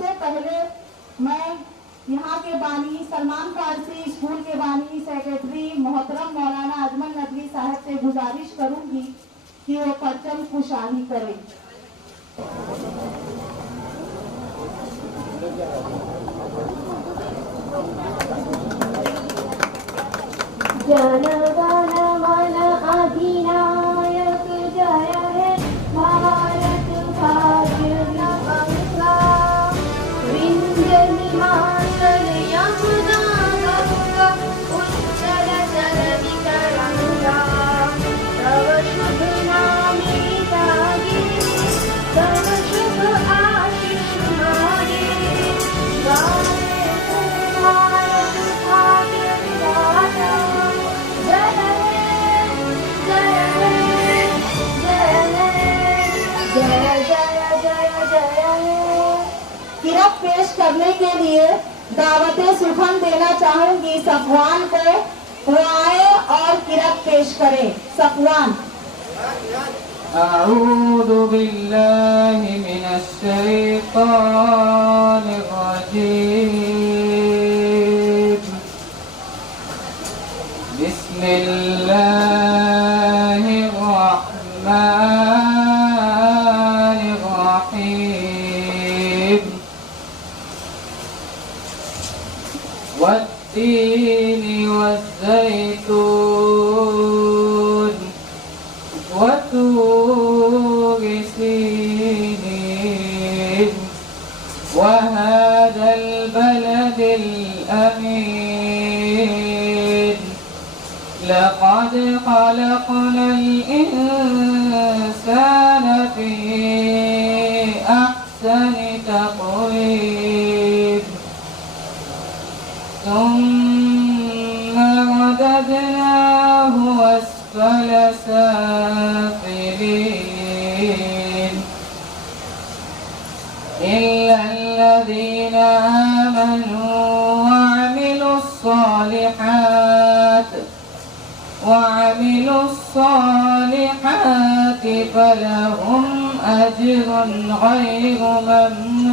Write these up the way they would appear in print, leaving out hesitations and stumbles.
سے پہلے میں یہاں کے بانی سلمان فارسی اسکول کے بانی سیکرٹری محترم مولانا اجمل ندوی صاحب سے گزارش کروں گی کہ وہ پرچم کشائی کریں۔ جن گن من ادھینایک جے ہے بھارت بھاگیہ گنگا وندھیہ ہماچل یمنا گنگا اچل جلدی ترنگا تو شبھ نامے جاگے تو شبھ آشیش مانگے گائے بھارت بھاگیہ گاتا کرت پیش کرنے کے لیے دعوت سخن دینا چاہوں گی صفوان کو، وہ آئے اور کرت پیش کرے۔ صفوان۔ اعوذ باللہ من الشیطان الرجیم، بسم اللہ الرحمن الرحیم، والتین والزیتون وطور سینین وهذا البلد الأمين لقد خلقنا الإنسان في أحسن تقويم ثم رددناه أسفل سافلين إلا الذين آمنوا وعملوا الصالحات فلهم أجر غير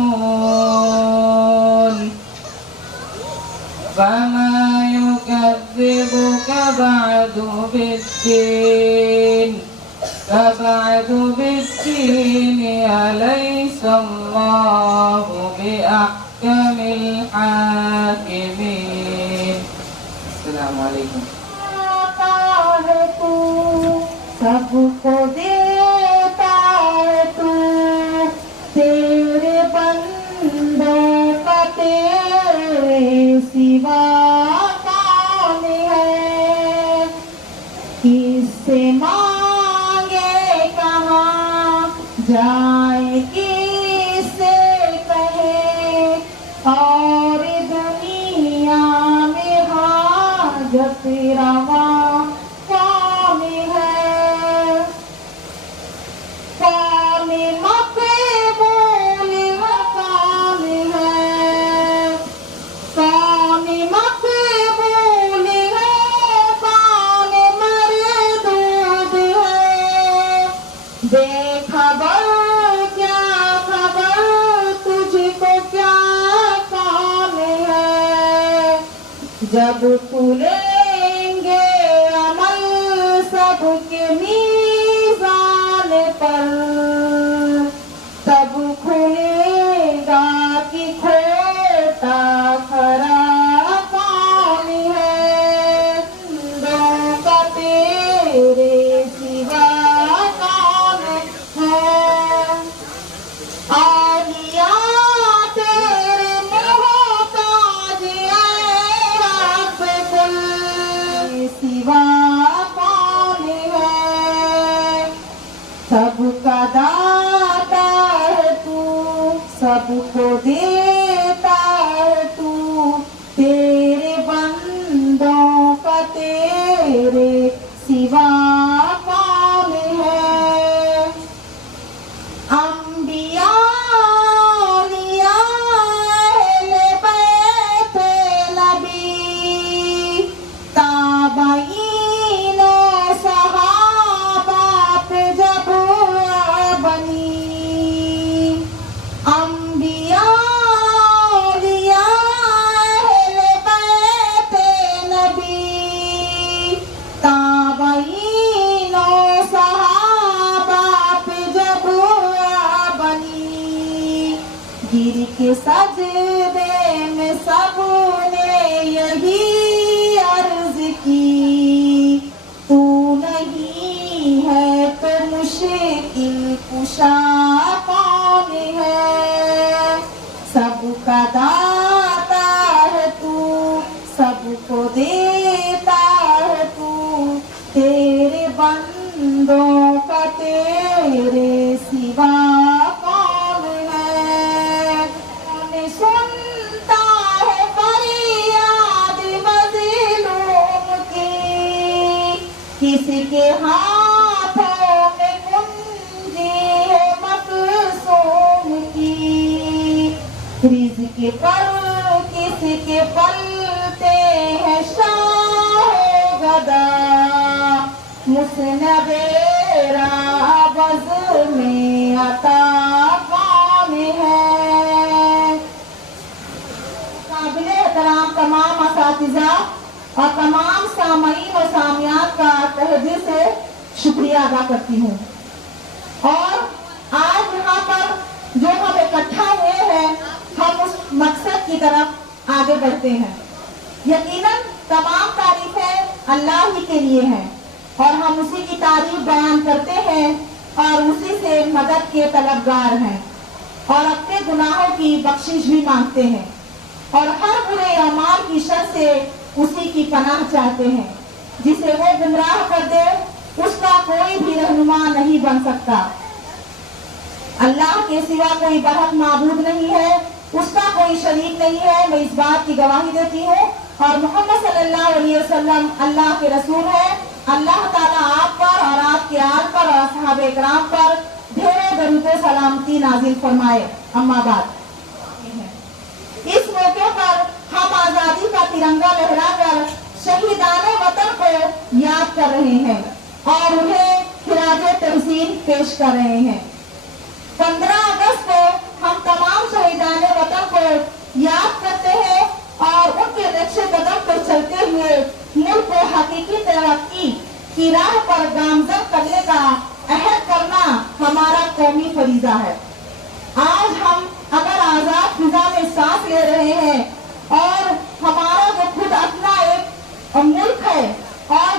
ممنون فما يكذبك بعد بالدين أليس الله بأحكم الحاكمين؟ السلام علیکم۔ سب کو دیتا ہے تو، تیرے بندوں کا تیرے سوا کون ہے؟ کس سے مانگے کہاں جائے، کس سے کہے، اور دنیا میں حاجت روا کون ہے؟ کون مقبول کون ہے؟ کون مقبول ہے، کون مردود ہے؟ بے خبر کیا خبر، تجھ کو کیا کام ہے؟ جب کھلیں گے عمل سب کے میزان پر، تب کھلے گا کہ کھوٹا کھرا کون ہے؟ دو کا تیرے سوا کون ہے؟ اولیاء تیرے محتاج رب کل، سوا کون ہے؟ سب کا داتا ہے تو، سب کو دیتا ہے تو، تیرے بندوں کا تیرے سوا کون ہے؟ انبیاء اولیاء اہل بیت نبی، تابعین صحابہ پہ جب بنی، انبیاء के सजदे में सबने यही अर्ज की, तू नहीं है तो मुश्किल कुशा कौन है, सबका दाता है तू, सबको देता है तू, तेरे बंदों का तेरे सिवा कौन है, कौन सुनता है फरियाद मज़लूम की, किसके हाथों में कुंजी है मकसूम की, रिज़्क़ पर किसके पलते हैं शाह गदा, मुस्नदे राबज़ में अता कौन है। काबिल एहतराम तमाम असातिज़ा और तमाम सामईन और सामियात का तहे दिल से शुक्रिया अदा करती हूँ। और आज यहाँ पर जो हम इकट्ठा हुए हैं, हम उस मकसद की तरफ आगे बढ़ते हैं। यकीनन तमाम तारीफें अल्लाह ही के लिए हैं और हम उसी की तारीफ बयान करते हैं और उसी से मदद के तलबगार हैं और अपने गुनाहों की बख्शिश भी मांगते हैं और हर बुरे अमाल की शर से उसी की पनाह चाहते हैं। जिसे वो गुमराह कर दे उसका कोई भी रहनुमा नहीं बन सकता। अल्लाह के सिवा कोई बरहक माबूद नहीं है, उसका कोई शरीक नहीं है। मैं इस बात की गवाही देती हूँ और मोहम्मद सल्लल्लाहु अलैहि वसल्लम अल्लाह के रसूल है। अल्लाह ताला आप पर और आपके आल पर और असहाबे किराम पर ढेरों दरूद सलामती नाजिल फरमाए। अम्मा बाद, इस मौके पर हम आजादी का तिरंगा लहराकर शहीदाने वतन को याद कर रहे हैं और उन्हें खिराजे तहसीन पेश कर रहे हैं। 15 अगस्त को हम तमाम शहीदाने वतन को याद करते हैं और उनके नक्शे कदम पर चलते हुए मुल्क को हकीकी तरक्की की राह पर गामजन करने का अहद करना हमारा कौमी फरीजा है। आज हम अगर आजाद फिजा में सांस ले रहे हैं और हमारा जो खुद अपना एक मुल्क है और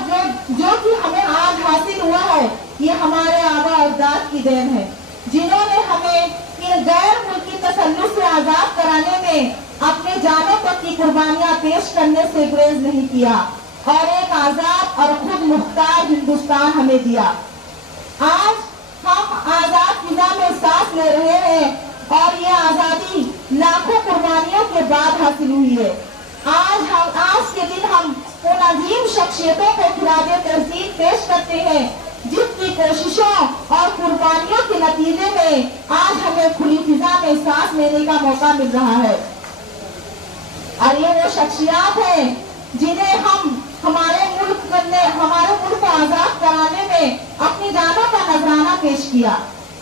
जो कि हमें आज हासिल हुआ है, ये हमारे आबा अजदाद की देन है, जिन्होंने हमें इन गैर मुल्की तसल्लुत से आजाद कराने में अपने जानों तक की कुर्बानियां पेश करने से गुरेज नहीं किया और एक आजाद और खुद मुख्तार हिंदुस्तान हमें दिया। आज हम आजाद फिजा में सांस ले रहे हैं और ये आजादी लाखों कुर्बानियों के बाद हासिल हुई है। आज के दिन हम उन अजीम शख्सियतों को खिराजे तहसीन पेश करते हैं जिनकी कोशिशों और कुर्बानियों के नतीजे में आज हमें खुली फिजा में सांस लेने का मौका मिल रहा है। और ये वो शख्सियात हैं जिन्हें हम हमारे मुल्क को आजाद कराने में अपनी जानों का नजराना पेश किया।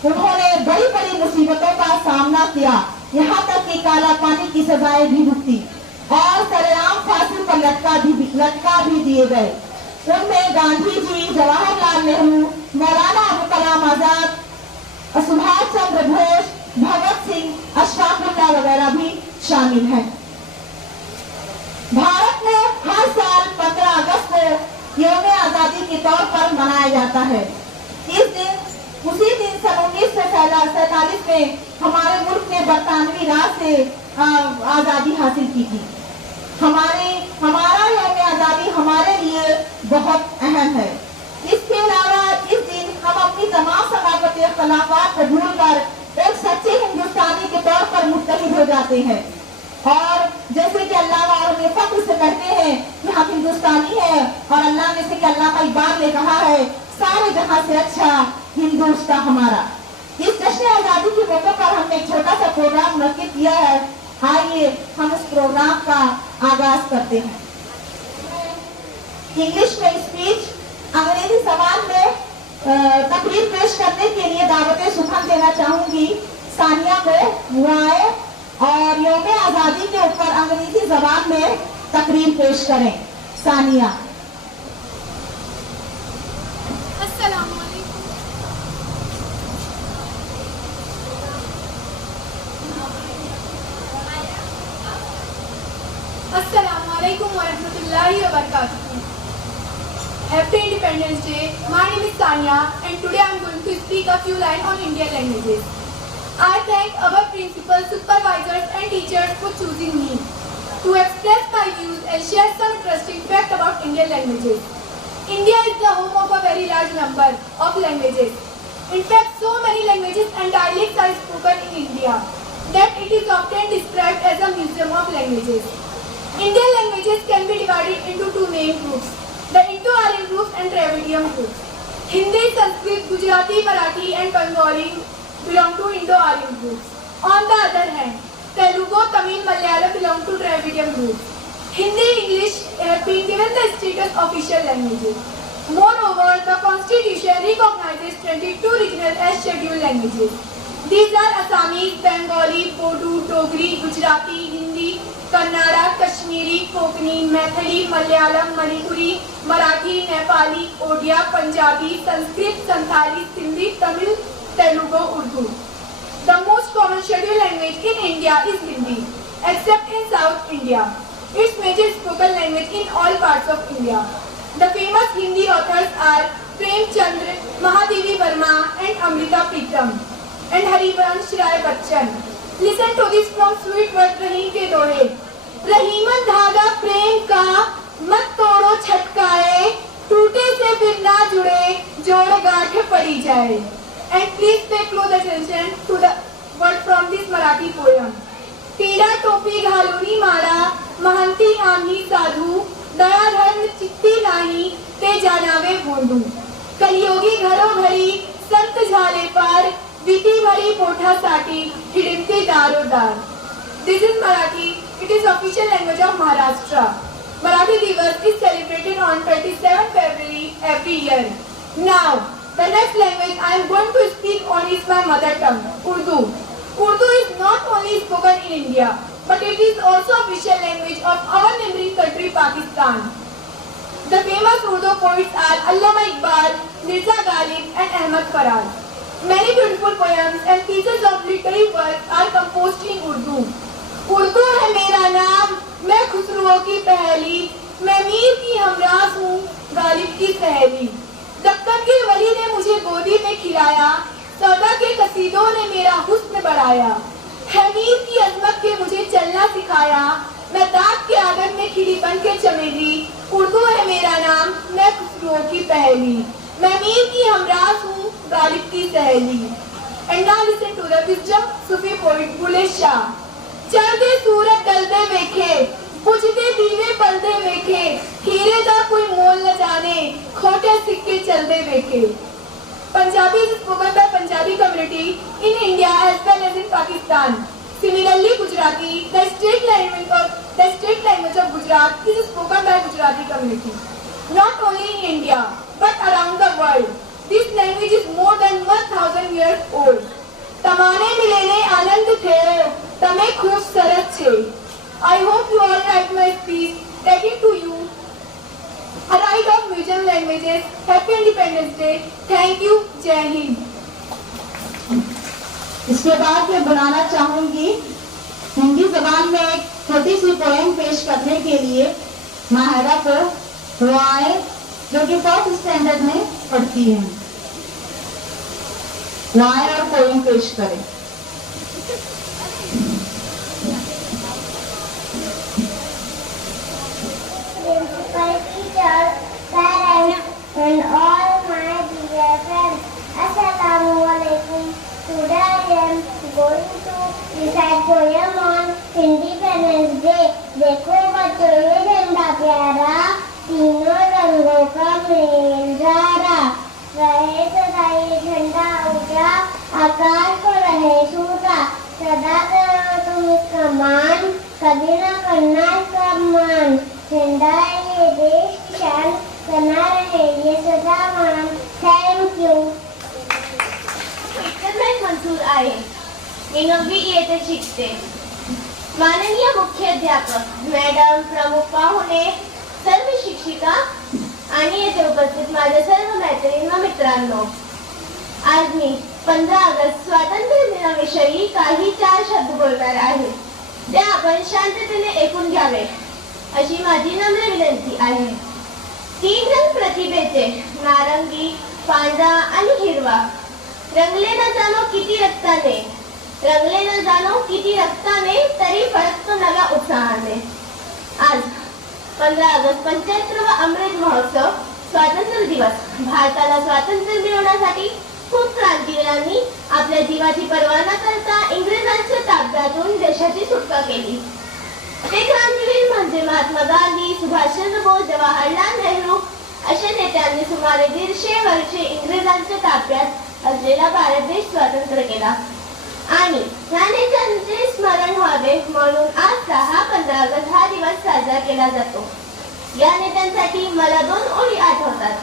उन्होंने बड़ी बड़ी मुसीबतों का सामना किया, यहाँ तक कि काला पानी की सजाएं भी भुगती और सरेआम फांसी पर लटका भी दिए गए। उनमें गांधी जी, जवाहरलाल नेहरू, मौलाना अबुल कलाम आजाद, सुभाष चंद्र बोस, भगत सिंह, अशफाकुल्लाह वगैरह भी शामिल हैं। भारत में हर साल 15 अगस्त को यौम आजादी के तौर पर मनाया जाता है। उसी दिन सन 1947 में हमारे मुल्क ने बरतानवी राज से आजादी हासिल की थी। हमारा यौम आजादी हमारे लिए बहुत अहम है। इसके अलावा इस दिन हम अपनी तमाम सकाफती इख्तिलाफात को भूलकर एक सच्चे हिंदुस्तानी के तौर पर मुत्तहिद हो जाते हैं और जैसे कि अल्लाह वाले फख्र से कहते हैं कि हम हिंदुस्तानी हैं और अल्लाह ने से कि अल्लाह का इकबाल ने कहा है, सारे जहां से अच्छा हिंदुस्तान हमारा। इस जश्न आजादी के मौके पर हमने एक छोटा सा प्रोग्राम मुनक्किद किया है। आइए हम इस प्रोग्राम का आगाज करते हैं। इंग्लिश में स्पीच, अंग्रेजी जबान में तकरीर पेश करने के लिए दावत सुखन देना चाहूंगी सानिया को। वो आए और यौम आजादी के ऊपर अंग्रेजी जबान में तकरीर पेश करें। सानिया। अस्सलाम वालेकुम। warahmatullahi wabarakatuh. Happy Independence Day. My name is Tanya and today I am going to speak a few lines on Indian languages. I thank our principals, supervisors and teachers for choosing me to express my views and share some interesting facts about Indian languages. India is the home of a very large number of languages. In fact, so many languages and dialects are spoken in India that it is often described as a museum of languages. Indian languages can be divided into two main groups, the Indo-Aryan group and Dravidian group. Hindi, Sanskrit, Gujarati, Marathi and Bengali belong to Indo-Aryan groups. On the other hand, Telugu, Tamil, Malayalam belong to Dravidian group. Hindi, English have been given the status of official languages. Moreover, the Constitution recognizes 22 regional as scheduled languages. These are Assamese, Bengali, Bodo, Dogri, Gujarati, Hindi, Kannada, Kashmiri, Konkani, Maithili, Malayalam, Manipuri, Marathi, Nepali, Odia, Punjabi, Sanskrit, Santali, Sindhi, Tamil, Telugu, Urdu. The most common scheduled language in India is Hindi, except in South India. Its major spoken language in all parts of India. The famous Hindi authors are Prem Chandra, Mahadevi Verma and Amrita Pritam and Harivansh Rai Bachchan. Listen to this from sweet word Rahim ke dohe. Rahiman धागा प्रेम का मत तोड़ो छटकाए, टूटे से फिर ना जुड़े जोड़ गांठ पड़ी जाए. And please pay close attention to the word from this Marathi poem. टीडा टोपी घालूनी मारा महंती आम्ही साधू, दया धर्म चित्ती नाही ते जानावे भोंदू. कलियोगी घरोघरी संत झाले पार, विटी भरी पोठासाठी हिडिंते दारोदार. This is Marathi. It is official language of Maharashtra. Marathi Divas is celebrated on 27 February every year. Now, the next language I am going to speak on is my mother tongue, Urdu. Urdu is not only spoken in India, but it is also official language of our neighboring country, Pakistan. The famous Urdu poets are Allama Iqbal, Mirza Ghalib and Ahmad Faraz. Many beautiful poems and pieces of literary work are composed in Urdu. Urdu है मेरा नाम, मैं खुसरुओं की पहेली, मैं मीर की हमराज हूँ, गालिब की सहेली. दक्कन के वली ने मुझे गोदी में खिलाया, सौदा के कसीदों ने मेरा हुस्न बढ़ाया. है मीर की अजमत के मुझे चलना सिखाया, मैं दाग के आंगन में खिड़ी बन के चमेली. उर्दू है मेरा नाम, मैं खुसरुओं की पहेली, मैं मीर की हमराज हूँ, गालिब की सहेली. And now listen to the wisdom Sufi poet Bulle Shah. चढ़दे सूरज डलदे वेखे, बुझदे दीवे बलदे वेखे, हीरे दा कोई मोल न जाने, खोटे सिक्के चलदे वेखे. Punjabi is spoken by Punjabi community in India as well as in Pakistan. Similarly, Gujarati, the state language of Gujarat, is spoken by Gujarati community. Not only in India, but around the world. This language is more than 1000 years old. तमाने मिलेने आनंद थे, तमे खूब सरस छे. I hope you all like my speech. Taking to you a right of museum languages. Happy Independence Day. Thank you. जय हिंद. इसके बाद मैं बनाना चाहूंगी हिंदी जबान में एक छोटी सी पोएम पेश करने के लिए माहिरा को रुआएं, जो कि 4th स्टैंडर्ड में पढ़ती हैं. लाएं और पोएम पेश करें. Principal, teachers, parents, and all my dear friends, Assalamualaikum. Today I am going to recite poem on Independence Day. देखो बच्चों ये झंडा प्यारा, तीनों रंगों का मेल जारा. रहे सदा ये झंडा ऊंचा, आकाश को रहे छूता. सदा करो तुम इसका मान, कभी न करना इसका अपमान. झंडा है ये देश की शान, बना रहे ये सदा मान. Thank you. मैं मंसूर आए मी 9वी इयत्ता शिकते. माननीय मुख्याध्यापक, मॅडम, प्रमुख पाहुणे, सर्व शिक्षिका आणि येथे उपस्थित माझ्या सर्व मैत्रिणी व मित्रांनो, आज मी 15 ऑगस्ट स्वातंत्र्य दिनाविषयी काही 4 शब्द बोलणार आहे. ते आपण शांततेने ऐकून घ्यावे. अशी माझी नम्र विनंती आहे. 3 रंग प्रतिभेचे, नारंगी, पांढरा आणि हिरवा, रंगले न जाणो किती रक्ताने, रंगले न जाणो किती रक्ताने, तरी फडकतो नव्या उत्साहाने. आज 15 ऑगस्ट 75वा अमृत महोत्सव स्वातंत्र्य दिवस. भारताला स्वातंत्र्य मिळवण्यासाठी खूप क्रांतिवीरांनी आपल्या जीवाची पर्वा न करता इंग्रजांच्या ताब्यातून देशाची सुटका केली. ते क्रांतिवीर म्हणजे महात्मा गांधी, सुभाषचंद्र बोस, जवाहरलाल नेहरू अशा नेत्यांनी सुमारे 150 वर्षे इंग्रजांच्या ताब्यात असलेला भारत देश स्वतंत्र केला. आणि ह्या नेत्यांचे स्मरण व्हावे म्हणून आज 15 ऑगस्ट हा दिवस साजरा केला जातो. या नेत्यांसाठी मला 2 ओळी आठवतात.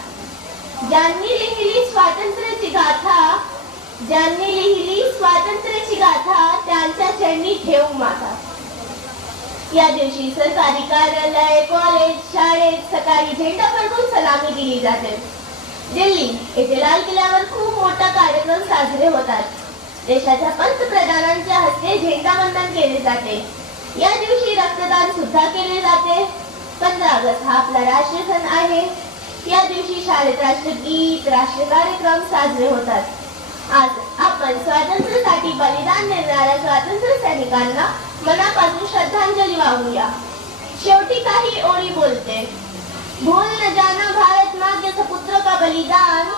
ज्यांनी लिहिली स्वातंत्र्याची गाथा, ज्यांनी लिहिली स्वातंत्र्याची गाथा, त्यांच्या चरणी ठेव माथा. या दिवशी सरकारी कार्यालय, कॉलेज, शाळेत सकाळी झेंडा फडकून सलामी दिली जाते. दिल्ली येथे लाल किल्ल्यावर खूप मोठा कार्यक्रम साजरे होतात. देशाच्या पंतप्रधानांच्या हस्ते झेंडावंदन केले जाते. या दिवशी रक्तदान सुद्धा केले जाते. 15 ऑगस्ट हा आपला राष्ट्रीय सण आहे. या दिवशी शाळेत राष्ट्रगीत, राष्ट्रीय कार्यक्रम साजरे होतात. आज आपण स्वातंत्र्यासाठी बलिदान देणाऱ्या स्वातंत्र्य सैनिकांना मनापासून श्रद्धांजली वाहूया. शेवटी काही ओळी बोलते. भूल न जाना भारत माँ के सपुत्रों का बलिदान,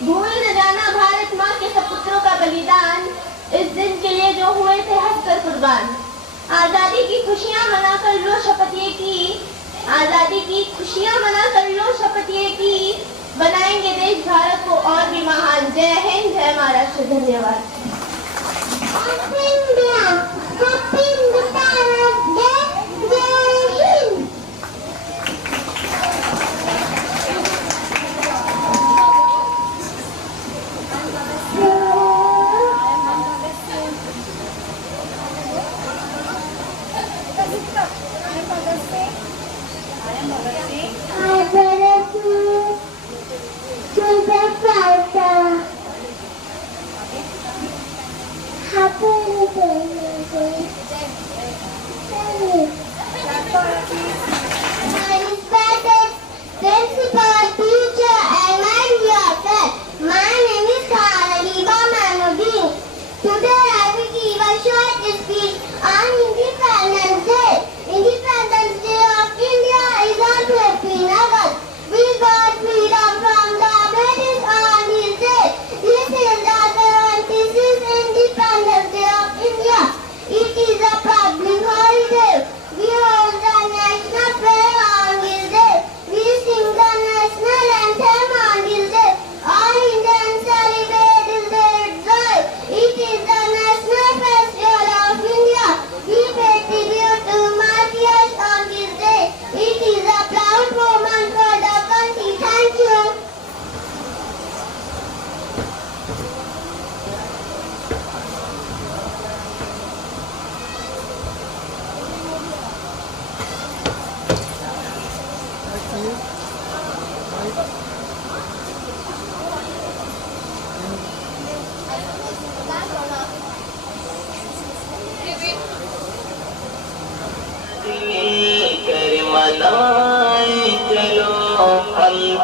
भूल न जाना भारत माँ के सपुत्रों का बलिदान, इस दिन के लिए जो हुए थे हंसकर कुर्बान. आजादी की खुशियाँ मनाकर लो शपथ ये की, आजादी की खुशियाँ मनाकर लो शपथ ये की, बनाएंगे देश भारत को और भी महान. जय हिंद, जय महाराष्ट्र. धन्यवाद.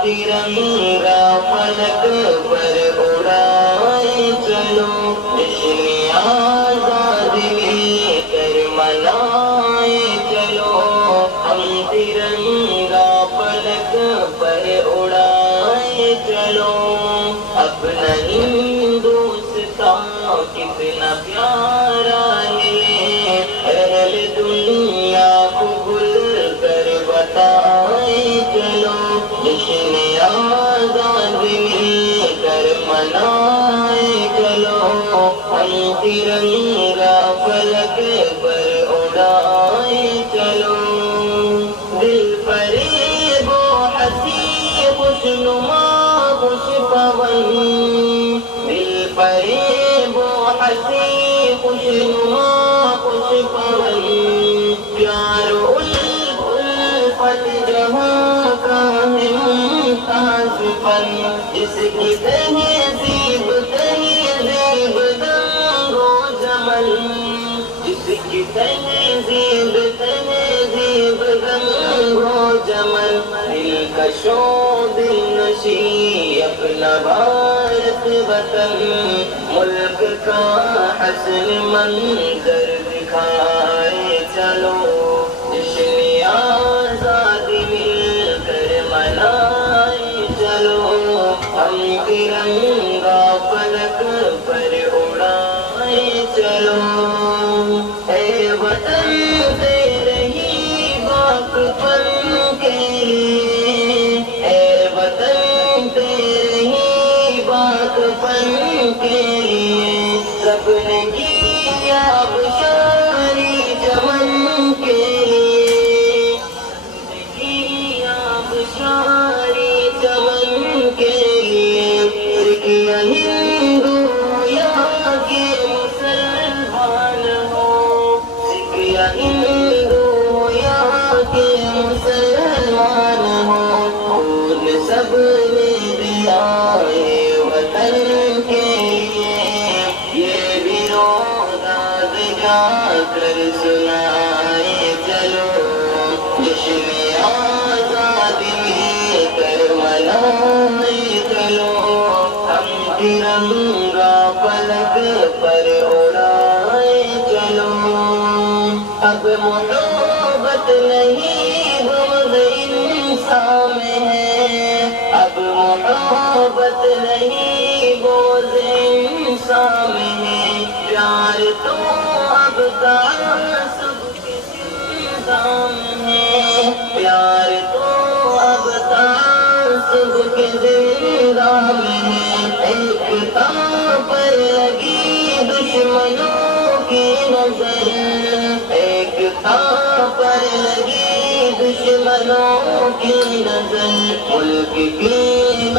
तिरंगा फलक पर उड़ाए चलो, जश्न आज़ादी लेकर मनाए चलो. हम तिरंगा फलक पर उड़ाए चलो. अपना हिंदुस्तान कितना प्यारा है, अहले दुनिया को भूल कर बताए चलो. जश्न आज़ादी लेकर मनाए चलो. हम तिरंगा फलक पर उड़ाए चलो. दिल फरेबो हंसी खुशनुमा खुश पवन, दिल फरेबो हंसी खुशनुमा खुश पवन. प्यारो उल्फत जहाँ का है मुमताज़पन, इसकी तहज़ीब तहज़ीब दंगो जमल, इसकी तहज़ीब तहज़ीब दंगो چمن دلکشوں دل نشیں اپنا بھارت وطن ملک کا حسن منظر دکھائے چلو جشن آزادی مل کر منائے چلو ہم ترنگا فلک پر اڑائے چلو اے وطن تیرے ہی باک پن کے لیے اے وطن تیرے ہی باک پن کے لیے سب نے کی آبشاری چمن کے لیے سب نے کی آبشاری چمن کے لیے سکھ یا ہندو یا کہ مسلمان ہو سکھ یا ہندو یا کہ مسلمان ہو ان سب نے دیا ہے وطن کے لیے یہ بھی روزاد جا کر سنائے چلو جشن آزادی مل کر منائے چلو ہم ترنگا پلک پر اڑائے چلو اب محبت نہیں بغض انسان میں ہے اب محبت نہیں بغض انسان میں ہے پیار تو اب تعصب کے زندان ہے پیار تو اب تعصب کے زندان میں ہے ایک پر لگی دشمنوں کی نظر ایک پر لگی دشمنوں کی نظر ملک کی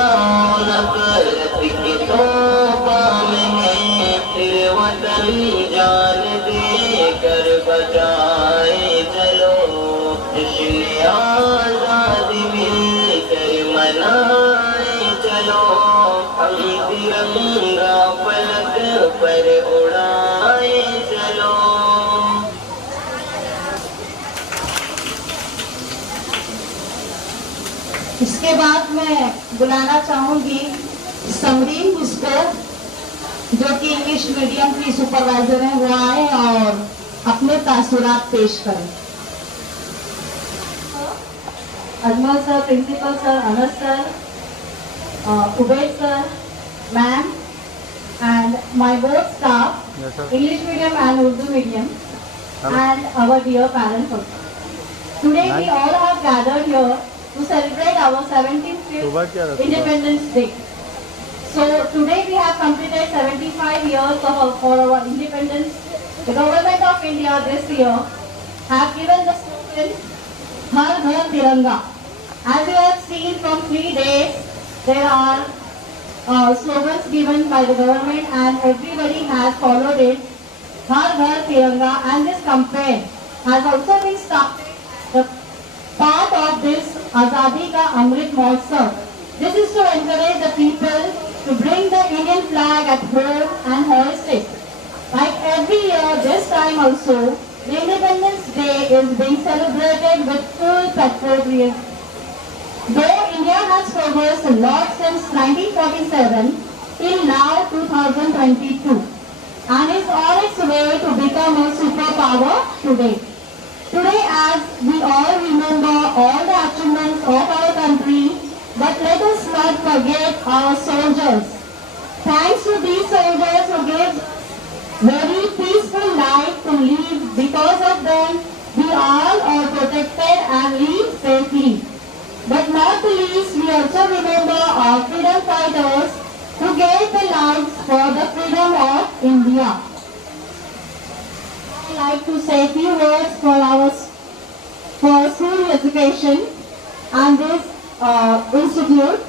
نفرت کی توبہ میں ہے پھر وطن جان دے کر بچائے چلو جشن آزادی مل کر منائے چلو ہم ترنگا پلک پر اڑائے چلو اس کے بعد میں بلانا چاہوں گی سمرین مسکر جو کہ انگلش میڈیم کی سپروائزر ہیں وہ آئیں اور اپنے تاثرات پیش کریں. Ajmal sir, principal sir, Anas sir, Ubaid sir, ma'am, and my both staff, English medium and Urdu medium, and our dear parents also. Today we all have gathered here to celebrate our 75th Independence Day. So today we have completed 75 years for our independence. The government of India this year have given the slogan Har Ghar Tiranga. As you have seen from 3 days, there are slogans given by the government and everybody has followed it. Har Ghar Tiranga, and this campaign has also been started. The part of this Azadi Ka Amrit Mahotsav. This is to encourage the people to bring the Indian flag at home and hoist it. Like every year, this time also, the Independence Day is being celebrated with full patriotism. Though India has progressed a lot since 1947 till now 2022 and is on its way to become a superpower today. Today, as we all remember all the achievements of our country, but let us not forget our soldiers. Thanks to these soldiers who gave very peaceful life to live. Because of them, we all are protected and live safely. But not the least, we also remember our freedom fighters who gave their lives for the freedom of India. I like to say a few words for school education and this institute.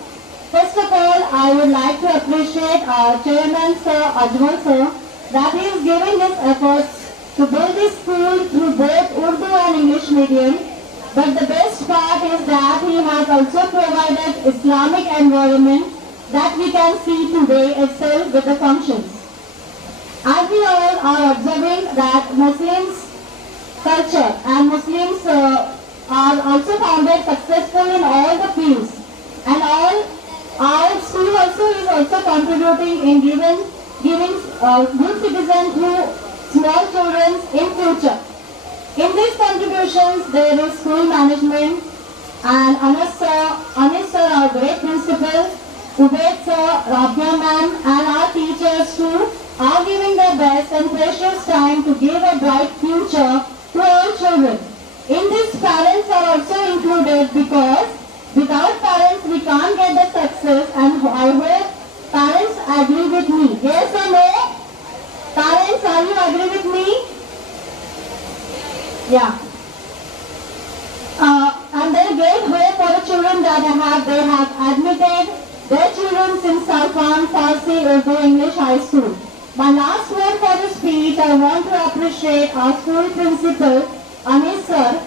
First of all, I would like to appreciate our chairman, Sir Ajmal Sir, that he is giving his efforts to build this school through both Urdu and English medium. But the best part is that he has also provided Islamic environment that we can see today itself with the functions. As we all are observing that Muslims culture and Muslims are also founded successful in all the fields, and our school also is also contributing in giving good citizens to small children in future. In these contributions, there is school management and Anas sir, our great principal, Ubaid sir, Rabia ma'am, and our teachers too are giving their best and precious time to give a bright future to all children. In this, parents are also included because without parents we can't get the success, and I hope parents agree with me. Yes or no? Parents, are you agree with me? Yeah. And there is great hope for the children that they have admitted their children since Salfan Farsi Urdu English High School. My last word for the speech, I want to appreciate our school principal, Anis sir.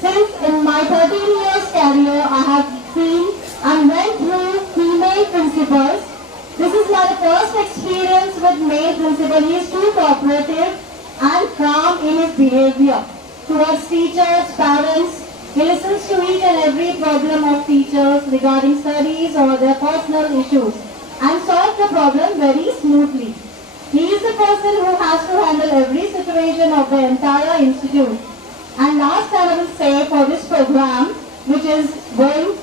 Since in my 13 years career, I have seen and went through female principals. This is my first experience with male principal. He is too cooperative and calm in his behavior towards teachers, parents. He listens to each and every problem of teachers regarding studies or their personal issues and solves the problem very smoothly. He is the person who has to handle every situation of the entire institute. And last I will say for this program, which is going,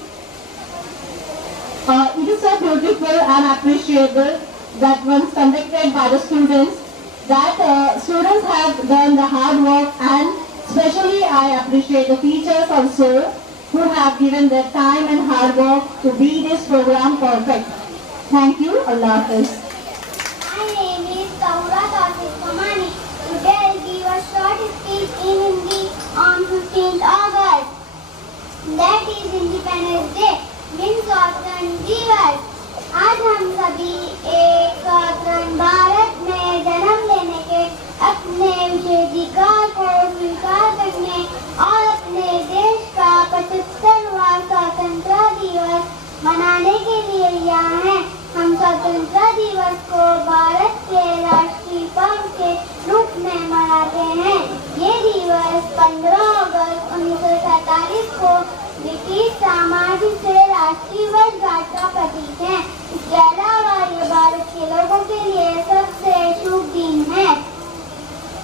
it is so beautiful and appreciable that once conducted by the students, that students have done the hard work, and especially I appreciate the teachers also who have given their time and hard work to be this program perfect. Thank you. Allah Hafiz. My name is Taura Taufik Kamani. Today I will give a short speech in Hindi on 15th August. That is Independence Day, means स्वतंत्र दिवस. आज हम सभी एक स्वतंत्र भारत में जन्म लेने के अपने विशेषाधिकार को स्वीकार करने और अपने देश का 75वां स्वतंत्रता दिवस मनाने के लिए यहाँ हैं। हम स्वतंत्रता दिवस को भारत के राष्ट्रीय पर्व के रूप में मनाते हैं। ये दिवस 15 अगस्त 1947 को ब्रिटिश साम्राज्य से राष्ट्रीय वर्षगांठ का प्रतीक है। इसके अलावा ये भारत के लोगों के लिए सबसे शुभ दिन है,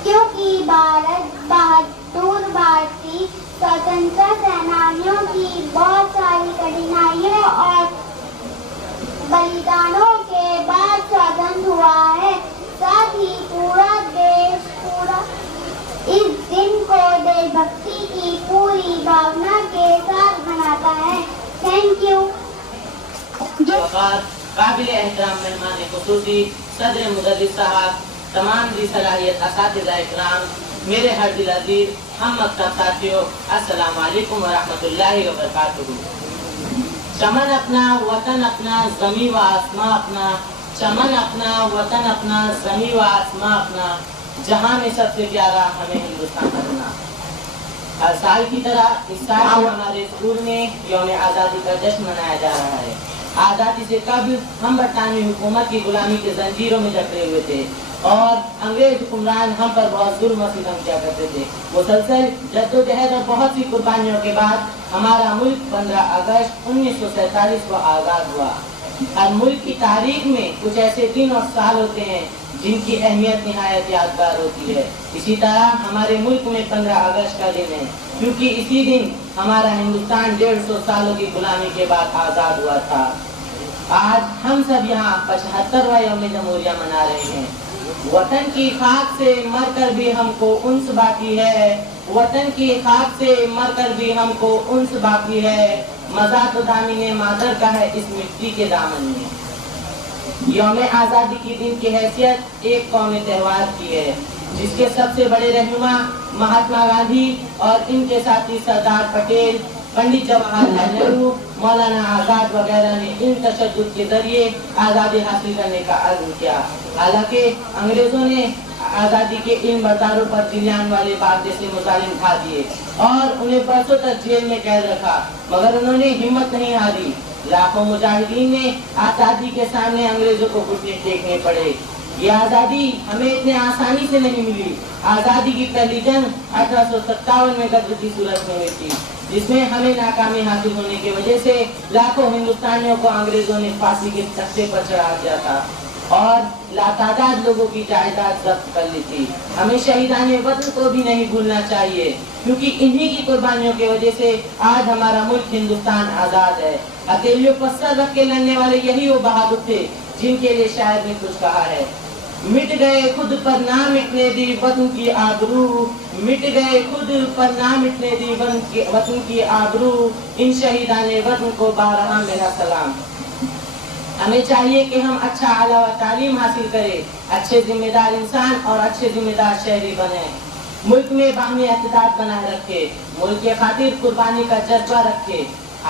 क्योंकि भारत बहादुर भारतीय स्वतंत्रता सेनानियों की बहुत सारी कठिनाइयों और बलिदानों के बाद स्वतंत्र हुआ है। साथ ही पूरा देश इस दिन को देशभक्ति की पूरी भावना के साथ मनाता है। Thank you. काबिल एहतराम मेहमान खुसूसी सदर मुदर्रिस साहब, तमाम जी सलाहियत असातिज़ा इकराम, मेरे हर दिल अजीज हम मकतब साथियों, अस्सलाम वालेकुम व रहमतुल्लाहि व बरकातुहू। चमन अपना वतन अपना ज़मीं व आसमां अपना, चमन अपना वतन अपना ज़मीं व आसमां अपना, जहां में सबसे प्यारा हमें हिंदुस्तान अपना। हर साल की तरह इस साल हमारे स्कूल में यौम आज़ादी का जश्न मनाया जा रहा है। आज़ादी से कबल हम बरतानवी हुकूमत की गुलामी के जंजीरों में जकड़े हुए थे और अंग्रेज हुक्मरान हम पर बहुत जुल्म और सितम किया करते थे। मुसलसल जद्दोजहद और बहुत सी कुर्बानियों के बाद हमारा मुल्क 15 अगस्त 1947 को आज़ाद हुआ। हर मुल्क की तारीख में कुछ ऐसे दिन और साल होते हैं जिनकी अहमियत निहायत यादगार होती है। इसी तरह हमारे मुल्क में 15 अगस्त का दिन है, क्योंकि इसी दिन हमारा हिंदुस्तान 150 सालों की गुलामी के बाद आज़ाद हुआ था। आज हम सब यहाँ 75वां यौम जमहूरिया मना रहे हैं। वतन की खाक से मरकर भी हमको उन्स बाकी है, वतन की खाक से मरकर भी हमको उन्स बाकी है, मज़ा तो दामिने मादर का है इस मिट्टी के दामन में। यौम आज़ादी की दिन की हैसियत एक कौमी त्यौहार की है, जिसके सबसे बड़े रहनुमा महात्मा गांधी और इनके साथी सरदार पटेल, पंडित जवाहरलाल नेहरू, मौलाना आजाद वगैरह ने इन तशद्दुद के जरिए आज़ादी हासिल करने का अज़्म किया। हालांकि अंग्रेजों ने आज़ादी के इन बरदारों पर जिलियानवाले बाग जैसे मुजालिम ढा दिए और उन्हें बरसों तक जेल में कैद रखा, मगर उन्होंने हिम्मत नहीं हारी। लाखों मुजाहिदीन ने आज़ादी के सामने अंग्रेजों को घुटने टेकने पड़े। یہ آزادی ہمیں اتنے آسانی سے نہیں ملی. آزادی کی پہلی جنگ 1857 میں غدر کی صورت میں ہوئی تھی، جس میں ہمیں ناکامی حاصل ہونے کی وجہ سے لاکھوں ہندوستانیوں کو انگریزوں نے پھانسی کے تختے پر چڑھا دیا تھا اور لاتعداد لوگوں کی جائیداد ضبط کر لی تھی. ہمیں شہیدان وطن کو بھی نہیں بھولنا چاہیے، کیونکہ انہی کی قربانیوں کی وجہ سے آج ہمارا ملک ہندوستان آزاد ہے. ہتھیلیوں پر سر رکھ کے لڑنے والے یہی وہ بہادر تھے جن کے لیے شاعر نے کچھ کہا ہے. مٹ گئے خود پر نہ مٹنے دی وطن کی آبرو، مٹ گئے خود پر نہ مٹنے دی وطن کی آبرو، ان شہیدان وطن کو بارہا میرا سلام. ہمیں چاہیے کہ ہم اچھا اعلیٰ تعلیم حاصل کریں، اچھے ذمہ دار انسان اور اچھے ذمہ دار شہری بنیں، ملک میں باہمی اتحاد بنائے رکھے، ملک کے خاطر قربانی کا جذبہ رکھے.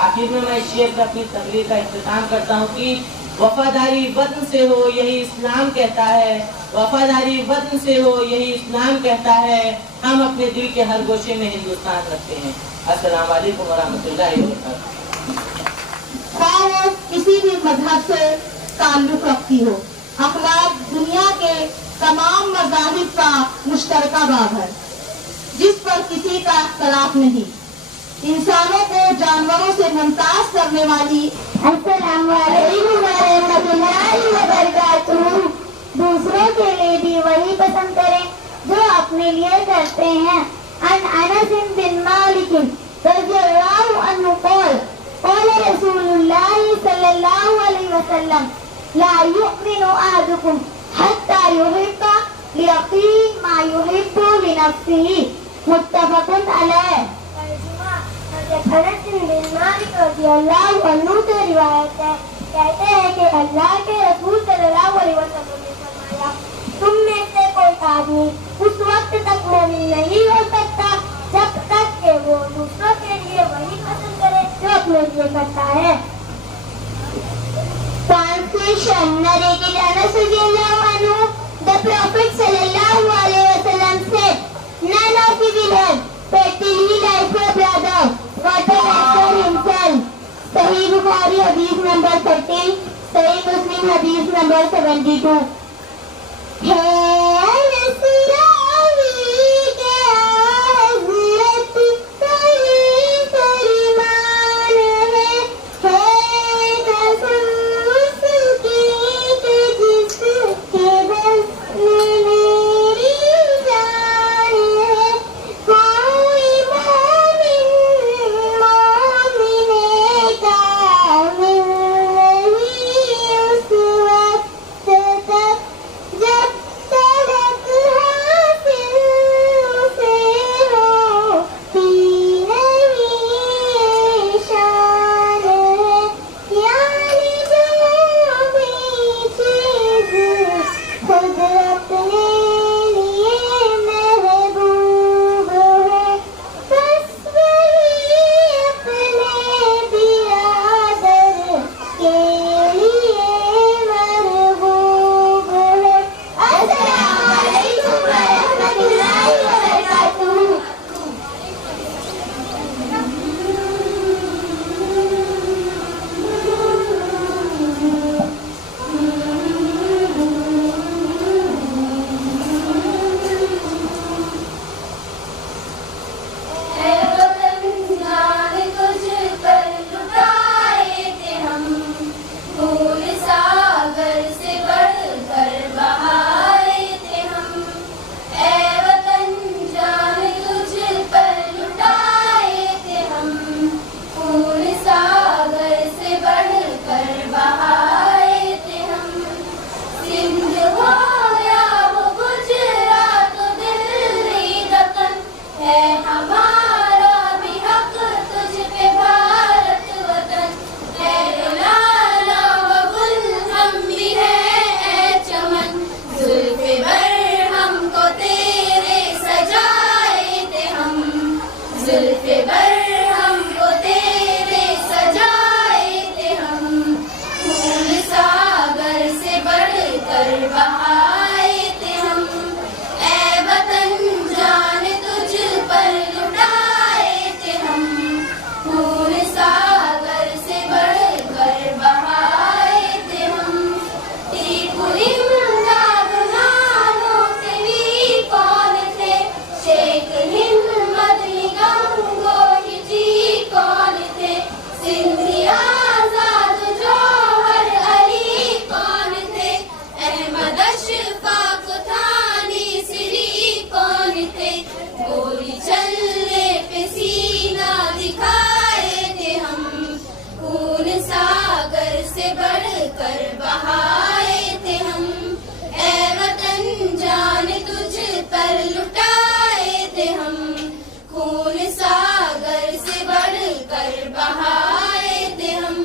آخر میں اس شعر پر اپنی تقریر کا اختتام کرتا ہوں کہ وفاداری وطن سے ہو یہی اسلام کہتا ہے، وفاداری وطن سے ہو یہی اسلام کہتا ہے. ہم اپنے دل کے ہر گوشے میں ہندوستان رکھتے ہیں. السلام علیکم ورحمۃ اللہ وبرکاتہ. وہ کسی بھی مذہب سے تعلق رکھتی ہو، اخلاق دنیا کے تمام مذاہب کا مشترکہ باب ہے جس پر کسی کا اختلاف نہیں. انسانوں کو جانوروں سے ممتاز کرنے والی السلام علیکم ورحمۃ اللہ وبرکاتہ. دوسروں کے لیے بھی وہی پسند کریں جو اپنے لیے کرتے ہیں. عن انس بن مالک رضی اللہ عنہ قال قال رسول اللہ صلی اللہ علیہ وسلم لا يؤمن احدكم حتى يحب لأخيه ما يحب لنفسه. متفق علیہ. انس بن مالک رضی اللہ عنہ سے روایت ہے، کہتے ہیں کہ اللہ کے رسول صلی اللہ علیہ وسلم نے فرمایا تم میں سے کوئی آدمی اس وقت تک مومن نہیں ہو سکتا جب تک کہ وہ دوسروں کے لیے وہی پسند کرے جو اپنے لیے کرتا ہے. Translation narrated Anas radiallahu anhu, the Prophet sallallahu alayhi wa sallam said, none of you will have but till he dies for brother, whatever for himself. Sahih Bukhari hadith number 13, Sahih Muslim hadith number 72. جب बहाए थे हम, ए वतन जान तुझ पर लुटाए थे हम, खून सागर से बढ़कर बहाए थे हम,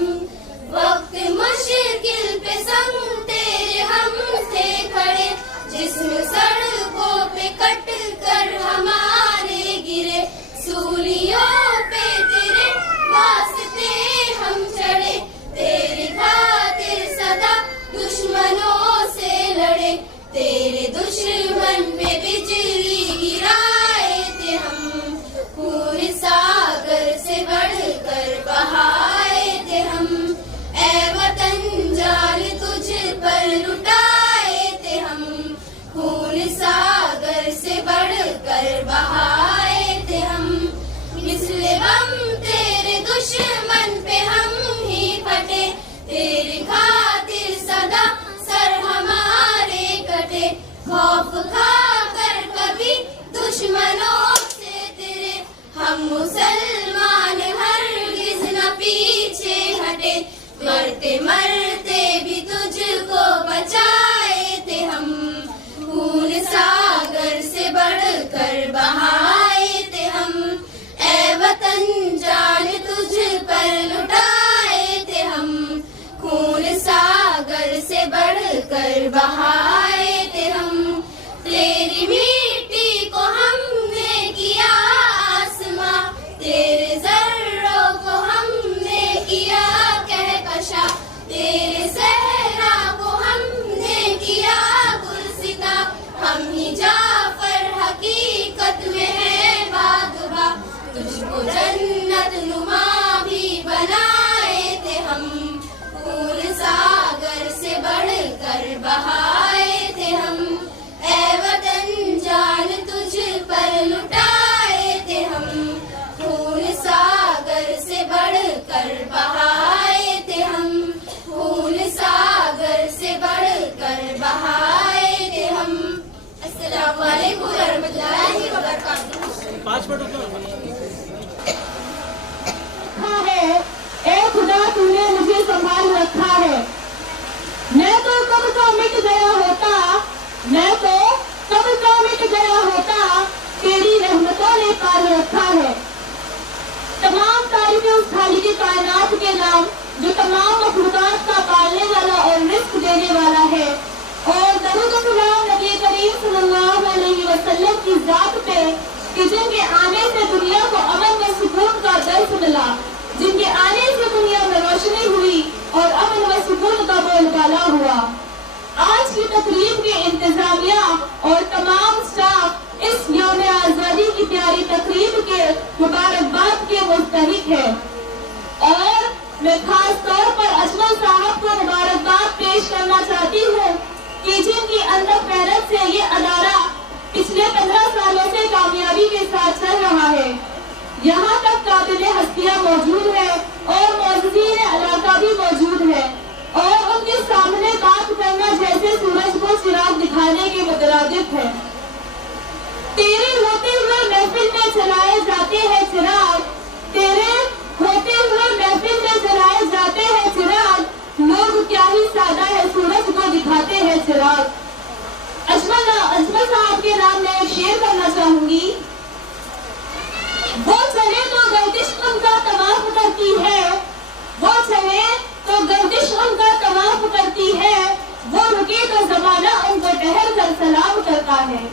वक्त मुश्किल पे संग तेरे हम थे खड़े, जिस्म सड़कों पे कट कर हमारे गिरे, सूलियों पे तेरे वास्ते हम चढ़े, तेरी खातिर सदा दुश्मनों से लड़े, तेरे दुश्मन पे बिजली गिराए थे हम, खून सागर से बढ़कर बहाए थे हम, ए वतन जान तुझ पर लुटाए थे हम, खून सागर से बढ़कर बहाए थे हम, मिसले बम तेरे दुश्मन पे हम ही फटे, तेरी खातिर सदा सर हमारे कटे, खौफ खा कर कभी दुश्मनों से तेरे, हम मुसलमान हरगिज़ न पीछे हटे, मरते मरते भी तुझको बचाए थे हम, खून सागर से बढ़कर बहाए थे हम, ए वतन जान तुझ पर लुटाए थे हम, खून सागर से बढ़कर बहाए थे हम, तेरी मिट्टी को हमने किया आसमां, तेरे जर्रों को हमने किया कहकशा, तेरे सहरा को हमने किया गुलसिता, हम ही जाफर हकीकत में है बादबा, तुझको जन्नत नुमा भी बनाए थे हम, खून सागर से बढ़कर बहाए थे हम, ए वतन जान तुझ पर लुटाए थे हम, खून सागर से बढ़कर बहाए थे हम, खून सागर से बढ़कर बहाए थे हम। अस्सलाम वालेकुम रहमतुल्लाहि व बरकातुहू। रखा है, ए खुदा तूने मुझे संभाल रखा है, मैं तो कब का मिट गया होता, मैं तो कब का मिट गया होता, तेरी रहमतों ने पाल रखा है। तमाम तारीफें उस खालिक कायनात के नाम जो तमाम मखलूकात का पालने वाला और रिस्क देने वाला है, और दरूद व सलाम नबी करीम सल्लल्लाहु अलैहि वसल्लम की जात पे कि जिनके आने से दुनिया को अमन व सुकून का दर्द मिला, जिनके आने से दुनिया में रोशनी हुई और अमन व सुकून का बोलबाला हुआ। आज की तकरीब के इंतजामिया और तमाम स्टाफ इस यौम आजादी की प्यारी तकरीब के मुबारकबाद के मुस्तहिक है, और मैं खास तौर पर अजमल साहब को मुबारकबाद पेश करना चाहती हूँ कि जिनकी अंदर मेहनत से ये अदारा पिछले 15 सालों से कामयाबी के साथ चल रहा है। यहाँ तक काबिल हस्तियाँ मौजूद है और मौजूदीन इलाका भी मौजूद है, और उनके सामने बात करना जैसे सूरज को चिराग दिखाने के मुतरादिफ है। तेरे होते हुए महफिल में चलाए जाते हैं चिराग, तेरे होते हुए महफिल में चलाए जाते हैं चिराग, लोग क्या ही सादा है सूरज को दिखाते हैं चिराग। अजमल साहब के नाम में शेर करना चाहूंगी। वो चले तो गर्दिश उनका तवाफ करती है, वो चले तो गर्दिश उनका तवाफ करती है, वो रुके तो जमाना उनको ठहर कर सलाम करता है।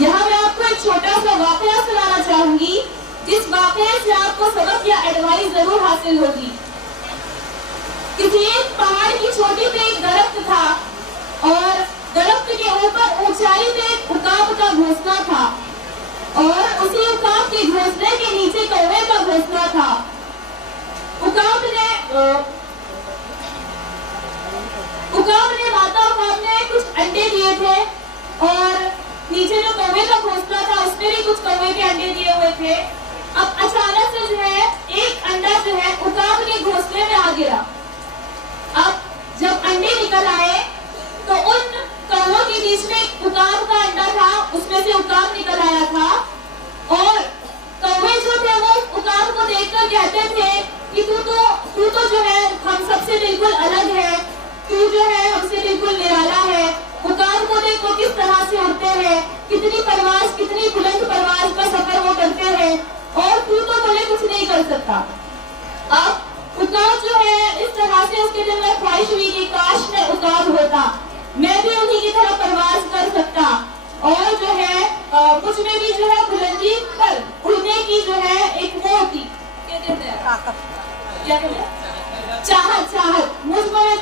यहाँ मैं आपको एक छोटा सा वाकया सुनाना चाहूंगी, जिस वाकये से आपको सबक या एडवाइस जरूर हासिल होगी। किसी एक पहाड़ की चोटी पे एक दरख्त था, और दरख्त के ऊपर ऊंचाई पे एक उकाब का घोंसला था, और उसी उकाब के घोंसले के नीचे कौवे का घोंसला था। उकाब ने माता उकाब ने कुछ अंडे दिए थे, और नीचे जो कौवे का घोंसला था उसमें भी कुछ कौवे के अंडे दिए हुए थे। अब अचानक से जो है एक अंडा जो है उकाब के घोंसले में आ गिरा। अब जब अंडे निकल आए तो उन कौवों के बीच में उकाब का अंडा था, उसमें से उकाब निकल आया था, और कौवे जो थे वो उकाब को देखकर कहते थे कि तू तो जो है हम सबसे बिल्कुल अलग है, آج کتنی بلند پرواز کا سفر وہ کرتے ہیں اور تو بولے کچھ نہیں کر سکتا. اب عقاب جو ہے اس طرح سے اس کے دل میں خواہش ہوئی کہ کاش میں عقاب ہوتا, میں بھی انہی کی طرح پرواز کر سکتا اور جو ہے مجھ میں بھی جو ہے بلندی پر اڑنے کی جو ہے ایک وہ ہوتی, کیا کہتے ہیں چاہت مجھ میں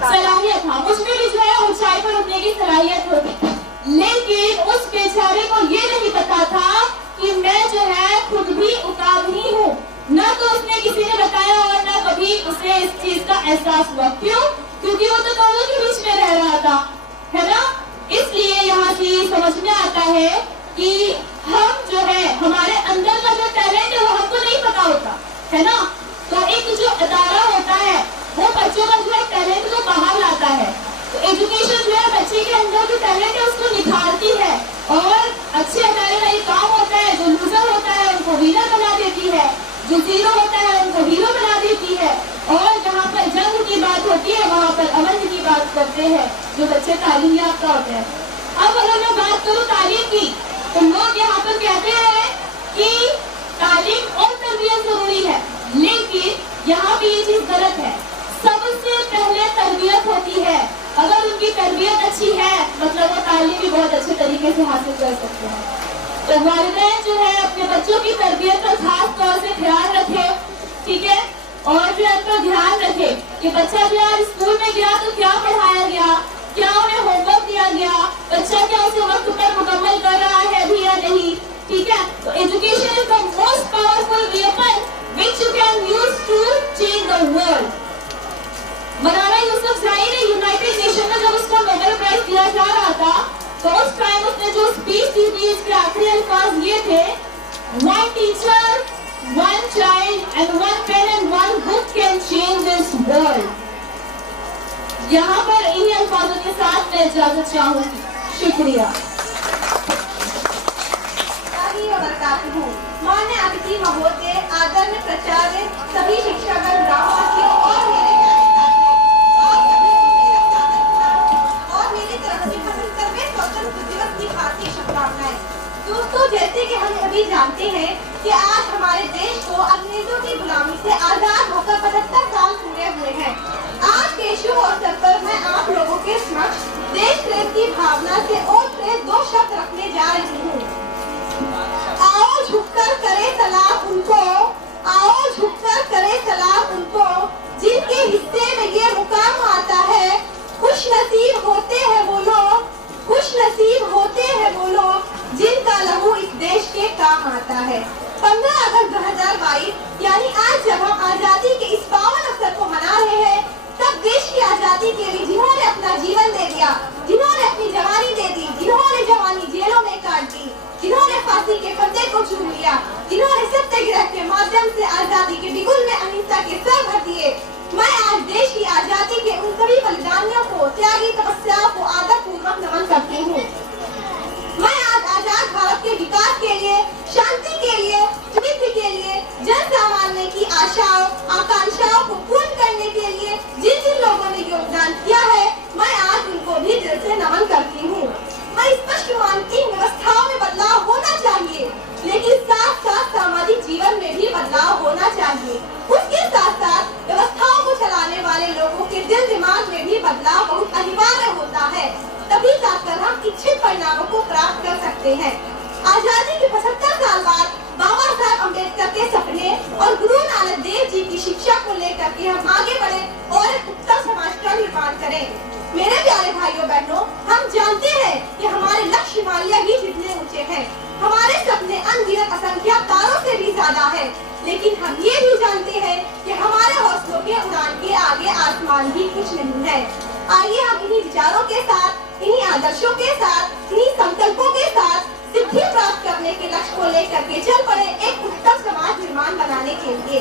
صلاحیت ہاں مجھ میں بھی جو ہے اونچائی پر اٹھنے کی صلاحیت ہوتی. لیکن اس بیچارے کو یہ نہیں پتا تھا کہ میں جو ہے خود بھی عقاب ہی ہوں. نہ تو اس نے کسی نے بتایا اور نہ کبھی اسے اس چیز کا احساس ہوا. کیوں؟ کیونکہ وہ تو کانوں کے بیچ میں رہ رہا تھا, ہے نا. اس لیے یہاں سے سمجھ میں آتا ہے کہ ہم جو ہے ہمارے اندر کا جو ٹیلنٹ ہے وہ ہم کو نہیں پتا ہوتا, ہے نا. تو ایک جو ادارہ ہوتا ہے وہ بچوں کا جو ہے ٹیلنٹ کو باہر لاتا ہے. تو ایجوکیشن جو ہے بچے کے اندر جو ٹیلنٹ ہے اس کو نکھارتی ہے اور اچھے ادارے کا یہ کام ہوتا ہے. جو لوزر ہوتا ہے ان کو ونر بنا دیتی ہے, جو زیرو ہوتا ہے ان کو ہیرو بنا دیتی ہے, اور جہاں پر جنگ کی بات ہوتی ہے وہاں پر امن کی بات کرتے ہیں جو بچے تعلیم یافتہ ہوتے ہیں. اب اگر میں بات کروں تعلیم کی تو لوگ یہاں پر کہتے ہیں کہ تعلیم اور تربیت ضروری ہے, لیکن یہاں پہ یہ چیز غلط ہے. سب سے پہلے تربیت ہوتی ہے. اگر ان کی تربیت اچھی ہے مطلب وہ تعلیم بھی بہت اچھے طریقے سے حاصل کر سکتے ہیں. تو والدین جو ہے اپنے بچوں کی تربیت کا خاص طور سے خیال رکھے, ٹھیک ہے, اور جو ان کا دھیان رکھے کہ بچہ جو ہے اسکول میں گیا تو کیا پڑھایا گیا, کیا انہیں ہوم ورک دیا گیا, بچہ کیا اسے وقت پر مکمل کر رہا ہے بھی یا نہیں, ٹھیک ہے. تو education is the most powerful weapon which you can use to change the world. مولانا یوسف زائی نے یونائٹڈ نیشن میں جب اس کو نوبل پرائز دیا جا رہا تھا تو اس ٹائم اس نے جو اسپیچ دی تھی اس کے آخری الفاظ یہ تھے, one teacher, one child and one pen and one book can change this world. یہاں پر انہی الفاظوں کے ساتھ میں اجازت چاہوں گی. شکریہ. ಮಾನ್ಯ ಅತಿಥಿ ಮಹೋದಯ ಆದರಣೀಯ प्राचार्य सभी शिक्षकगण ग्राम साथियों और मेरी तरफ से 75वें स्वतंत्रता दिवस की हार्दिक शुभकामनाएं. दोस्तों, जैसे कि हम सभी जानते हैं कि आज हमारे देश को अंग्रेजों की गुलामी से आजाद होकर 75 साल पूरे हुए हैं. आज के शुभ अवसर पर मैं आप लोगों के समक्ष देश प्रेम की भावना से ओतप्रोत 2 शब्द रखने जा रही हूँ. आओ झुककर करे सलाम उनको, आओ झुककर करे सलाम उनको जिनके हिस्से में ये मुकाम आता है. खुश नसीब होते हैं वो लोग, खुश नसीब होते हैं वो लोग जिनका लहू इस देश के काम आता है. 15 अगस्त 2022 यानी आज जब हम आजादी के इस पावन अवसर को मना रहे हैं, तब देश की आजादी के लिए जिन्होंने अपना जीवन दे दिया, जिन्होंने अपनी जवानी दे दी, जिन्होंने जवानी जेलों में काट दी, जिन्होंने फांसी के फंदे को चूम लिया, जिन्होंने सत्याग्रह के माध्यम से आजादी के बिगुल में अहिंसा के सर भर दिए, मैं आज देश की आजादी के उन सभी बलिदानियों को, त्यागी तपस्याओं को आदर पूर्वक नमन करती हूँ. मैं आज आजाद भारत के विकास के लिए, शांति के लिए, समृद्धि के लिए, जन सामान्य की आशाओं आकांक्षाओं को पूर्ण करने के लिए जिन जिन लोगों ने योगदान किया है, मैं आज उनको भी दिल से नमन करती हूँ. मैं स्पष्ट मानती हूँ व्यवस्थाओं में बदलाव होना चाहिए, लेकिन साथ साथ सामाजिक जीवन में भी बदलाव होना चाहिए. उसके साथ साथ व्यवस्थाओं को चलाने वाले लोगों के दिल दिमाग में भी बदलाव बहुत अनिवार्य होता है. तभी जाकर हम इच्छित परिणामों को प्राप्त कर सकते हैं. आजादी के 75 साल बाद बाबा साहब अम्बेडकर के सपने और गुरु नानक देव जी की शिक्षा को लेकर के हम आगे बढ़े और एक उत्तम समाज का निर्माण करें. मेरे प्यारे भाइयों बहनों, हम जानते हैं कि हमारे लक्ष्य हिमालय ही जितने ऊंचे हैं, हमारे सपने अनगिनत असंख्य तारों से भी ज्यादा है, लेकिन हम ये भी जानते हैं कि हमारे हौसलों के उड़ान के आगे आसमान भी कुछ नहीं है. आइए हम इन्हीं विचारों के साथ, इन्हीं आदर्शों के साथ, इन्हीं संकल्पों के साथ सिद्धि प्राप्त करने के लक्ष्य को लेकर के चल पड़े एक उत्तम समाज निर्माण बनाने के लिए.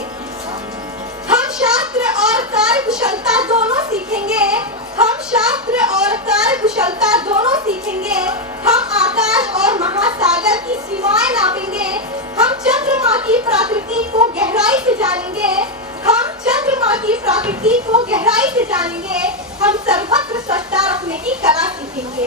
हम शास्त्र और कार्य कुशलता दोनों सीखेंगे, हम शास्त्र और कार्य कुशलता दोनों सीखेंगे, हम आकाश और महासागर की सीमाएं नापेंगे, हम चंद्रमा की प्रकृति को गहराई से जानेंगे, हम चंद्रमा की प्रकृति को गहराई से जानेंगे, हम सर्वत्र स्वच्छता रखने की कला सीखेंगे.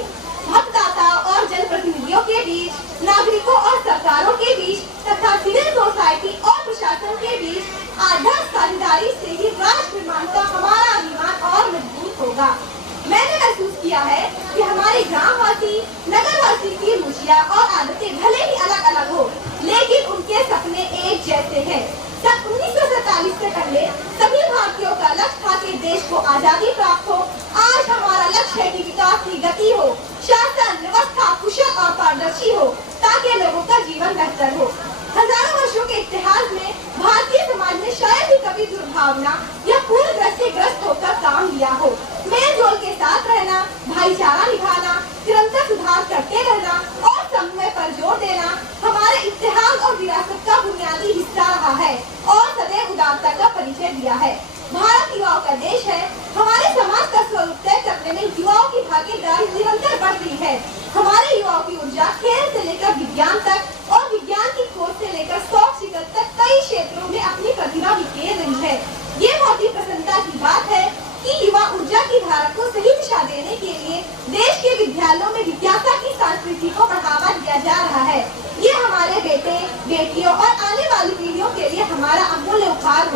کہ ہمارے گاؤں واسی نگر واسی کی روشیاں اور عادتیں بھلے ہی الگ الگ ہو لیکن ان کے سپنے ایک جیسے ہیں۔ 1947 سے پہلے سبھی بھارتیوں کا لکش تھا کہ دیش کو آزادی پراپت ہو۔ آج ہمارا لکش ہے کہ وکاس کی گتی ہو، شاسن ویوستھا کشل اور پاردرشی ہو تاکہ لوگوں کا جیون بہتر ہو۔ ہزاروں برسوں کے اتحاد میں بھارتی سماج نے شاید ہی کبھی دربھاونا یا پورگرست سے گرست ہو کر کام لیا ہو۔ میل جول کے ساتھ رہنا، بھائی چارہ نبھانا، نرنتر سدھار کرتے رہنا اور سمے پر زور دینا ہمارے اتحاد اور وراثت کا بنیادی حصہ رہا ہے اور سدیو ادارتا کا پریچے دیا ہے۔ بھارت یواؤں کا دیش ہے۔ ہمارے سماج کا سوروپ طے کرنے میں یواؤں کی بھاگی داری نرنتر بڑھ رہی ہے۔ ہمارے یواؤں کی ارجا کھیل سے لے کر وگیان تک اور وگیان کی کھوج سے لے کر سافٹ سکل تک کئی چھیتروں میں اپنی پرتیبھا بکھیر رہی ہے۔ یہ بہت ہی پسندیدہ کی بات ہے کہ یوا ارجا کی دھارا کو صحیح دشا دینے کے لیے دیش کے ودیالوں میں جگیاسا کی سنسکرتی کو بڑھاوا دیا جا رہا ہے۔ یہ ہمارے بیٹے بیٹیوں اور آنے والی پیڑھیوں کے لیے ہمارا امولیہ اپہار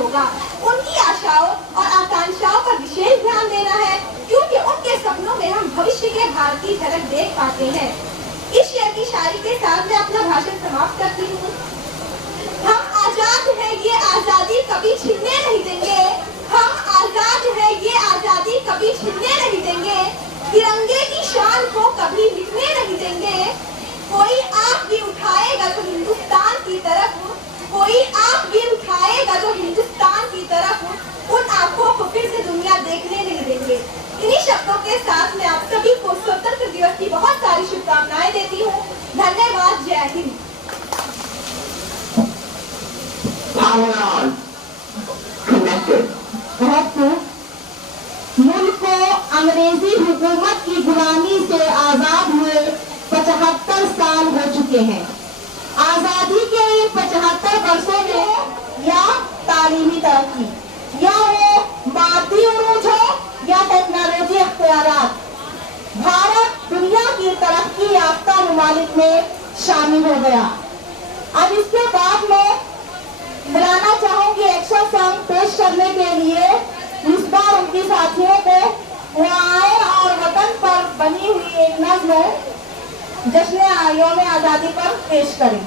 ہوگا۔ ان کی آشاؤں اور آکانکشاؤں پر وشیش دھیان دینا ہے کیونکہ ان کے سپنوں میں ہم بھوشیہ کے بھارت کی جھلک دیکھ پاتے ہیں۔ اس شعر کی شاعری کے ساتھ میں اپنا بھاشن سماپت کرتی ہوں۔ ہم آزاد ہیں، یہ آزادی کبھی چھیننے نہیں دیں گے۔ ہم آزاد ہیں، یہ آزادی کبھی چھیننے نہیں دیں گے۔ ترنگے کی شان کو کبھی مٹنے نہیں دیں گے۔ کوئی آنکھ بھی اٹھائے گا تو ہندوستان کی طرف، کوئی آنکھ بھی اٹھائے گا تو ہندوستان کی طرف، ان آنکھوں کو پھر سے دنیا دیکھنے نہیں دیں گے۔ انہی شبدوں کے ساتھ میں آپ سبھی کو سوتنتر دیوس کی بہت ساری شبھکامنائیں دیتی ہوں۔ دھنیہ واد، جے ہند۔ ملک کو انگریزی حکومت کی غلامی سے آزاد ہوئے 75 سال ہو چکے ہیں۔ آزادی کے ان 75 برسوں میں یا تعلیمی ترقی یا وہ مادی عروج ہو یا ٹیکنالوجی اختیارات، بھارت دنیا کی ترقی یافتہ ممالک میں شامل ہو گیا۔ اب اس کے بعد میں بلانا چاہوں گی ایکشن سانگ پیش کرنے کے لیے اس بار ان کی ساتھیوں کو وہ آئے اور وطن پر بنی ہوئی ایک نظم جشن یوم آزادی پر پیش کریں۔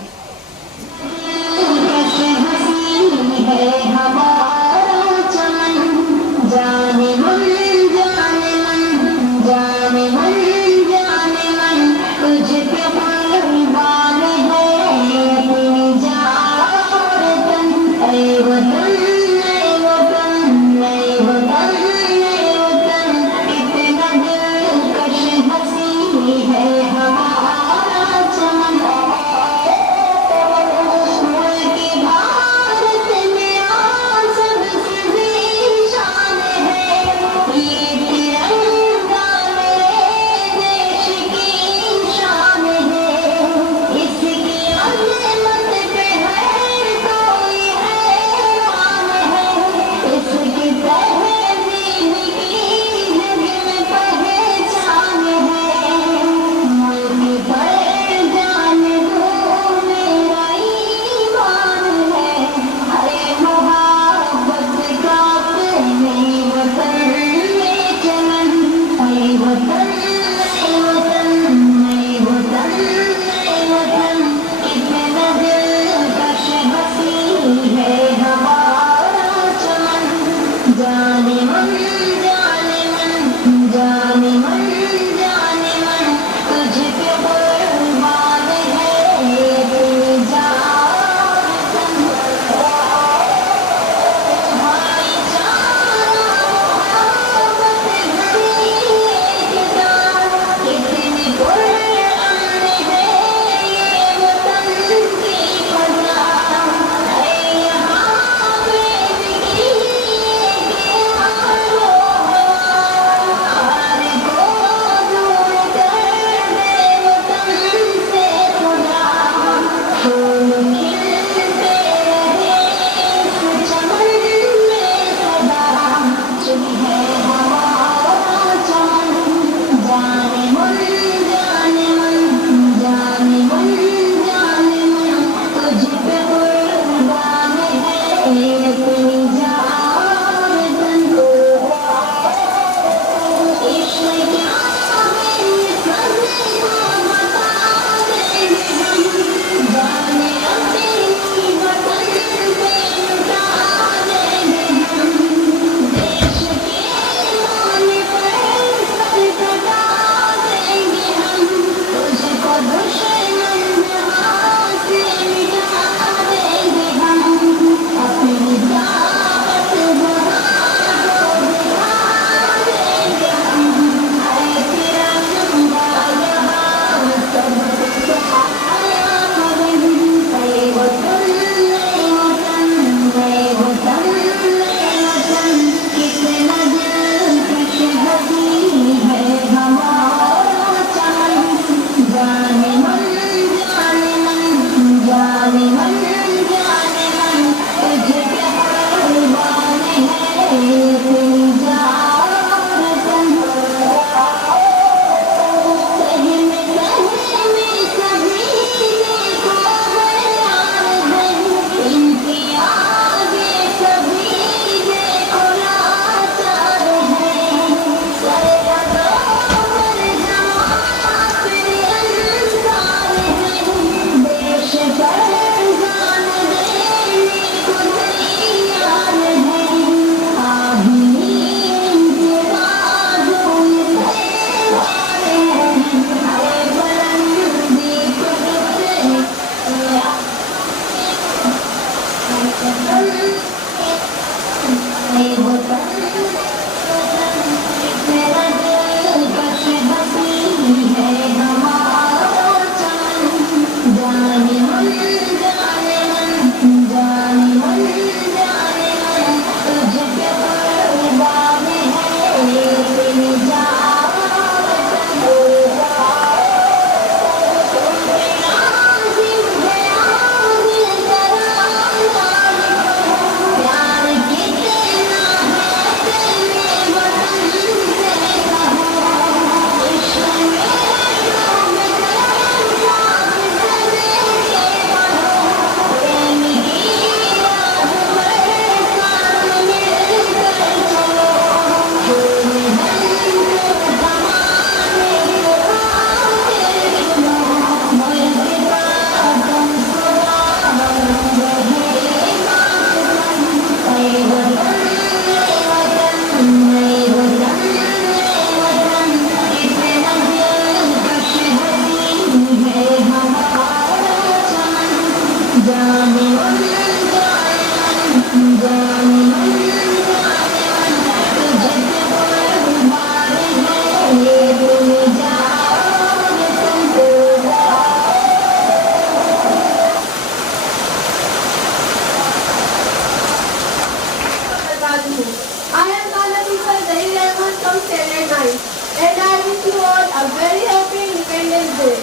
students, and I wish you all a very happy Independence Day.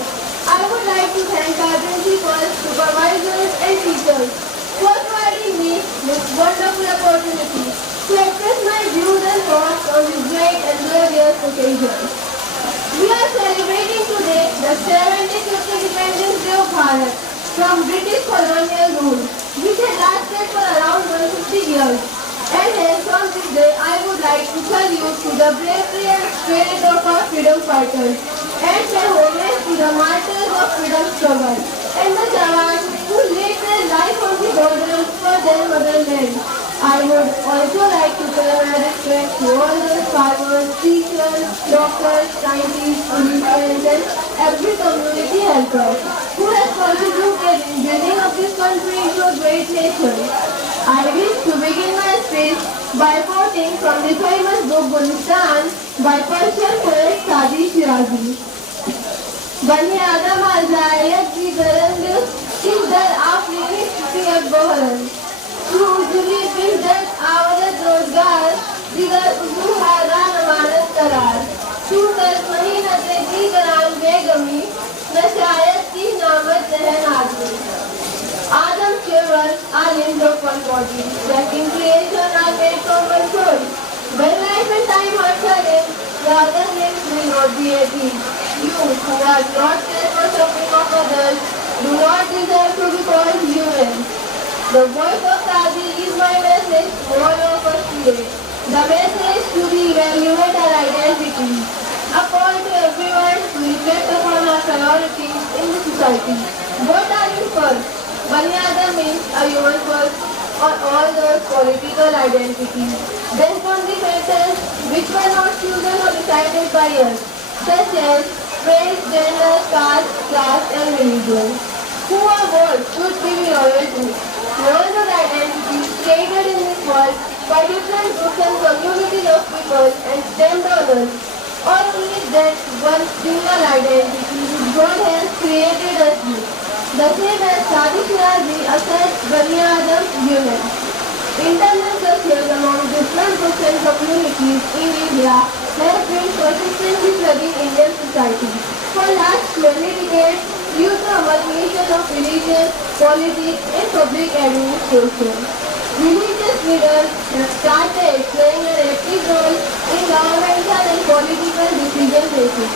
I would like to thank our principals, supervisors, and teachers for providing me this wonderful opportunity to express my views and thoughts on this great and glorious occasion. We are celebrating today the 75th Independence Day of Bharat from British colonial rule, which had lasted for around 150 years. And hence on this day, I would like to salute to the bravery and spirit of our freedom fighters and pay homage to the martyrs of freedom struggle and the jawans who laid their life on the borders for their motherland. I would also like to pay my respect to all the farmers, teachers, doctors, scientists, politicians and every community helper who has contributed in building up this country into a great nation. I wish to begin my speech by quoting from the famous book Gulistan by Persian poet Sadi Shirazi. Bani Adam azayat ki garand ki dar aapne siyat boharan. Shujuli bin dar awadat rozgar digar uzu haran amanat karar. Shukar mahinat ki garan begami nashayat ki namat zahan aadmi. Adam's children are limbs of one body, that in creation are made from one soul. When life and time are sudden, the other limbs will not be at ease. You, who are not care for suffering of others, do not deserve to be called human. The voice of Sadi is my message to all of us today. The message to re-evaluate our identity. A call to everyone to reflect upon our priorities in the society. What are you first? Bani Adam means a human first on all those political identities. Then come the matters which were not chosen or decided by us, such as race, gender, caste, class and religion. Who or what should we be loyal to? All those identities created in this world by different groups and communities of people and stemmed on us. Or only that one single identity which God has created us with. The same as Sadi Shirazi asserts Bani Adam human. Internal structures among different groups and communities in India have been persistently flooding Indian society. For last 20 decades, due to amalgamation of religion, politics and public administration. Religious leaders have started playing an active role in governmental and political decision making.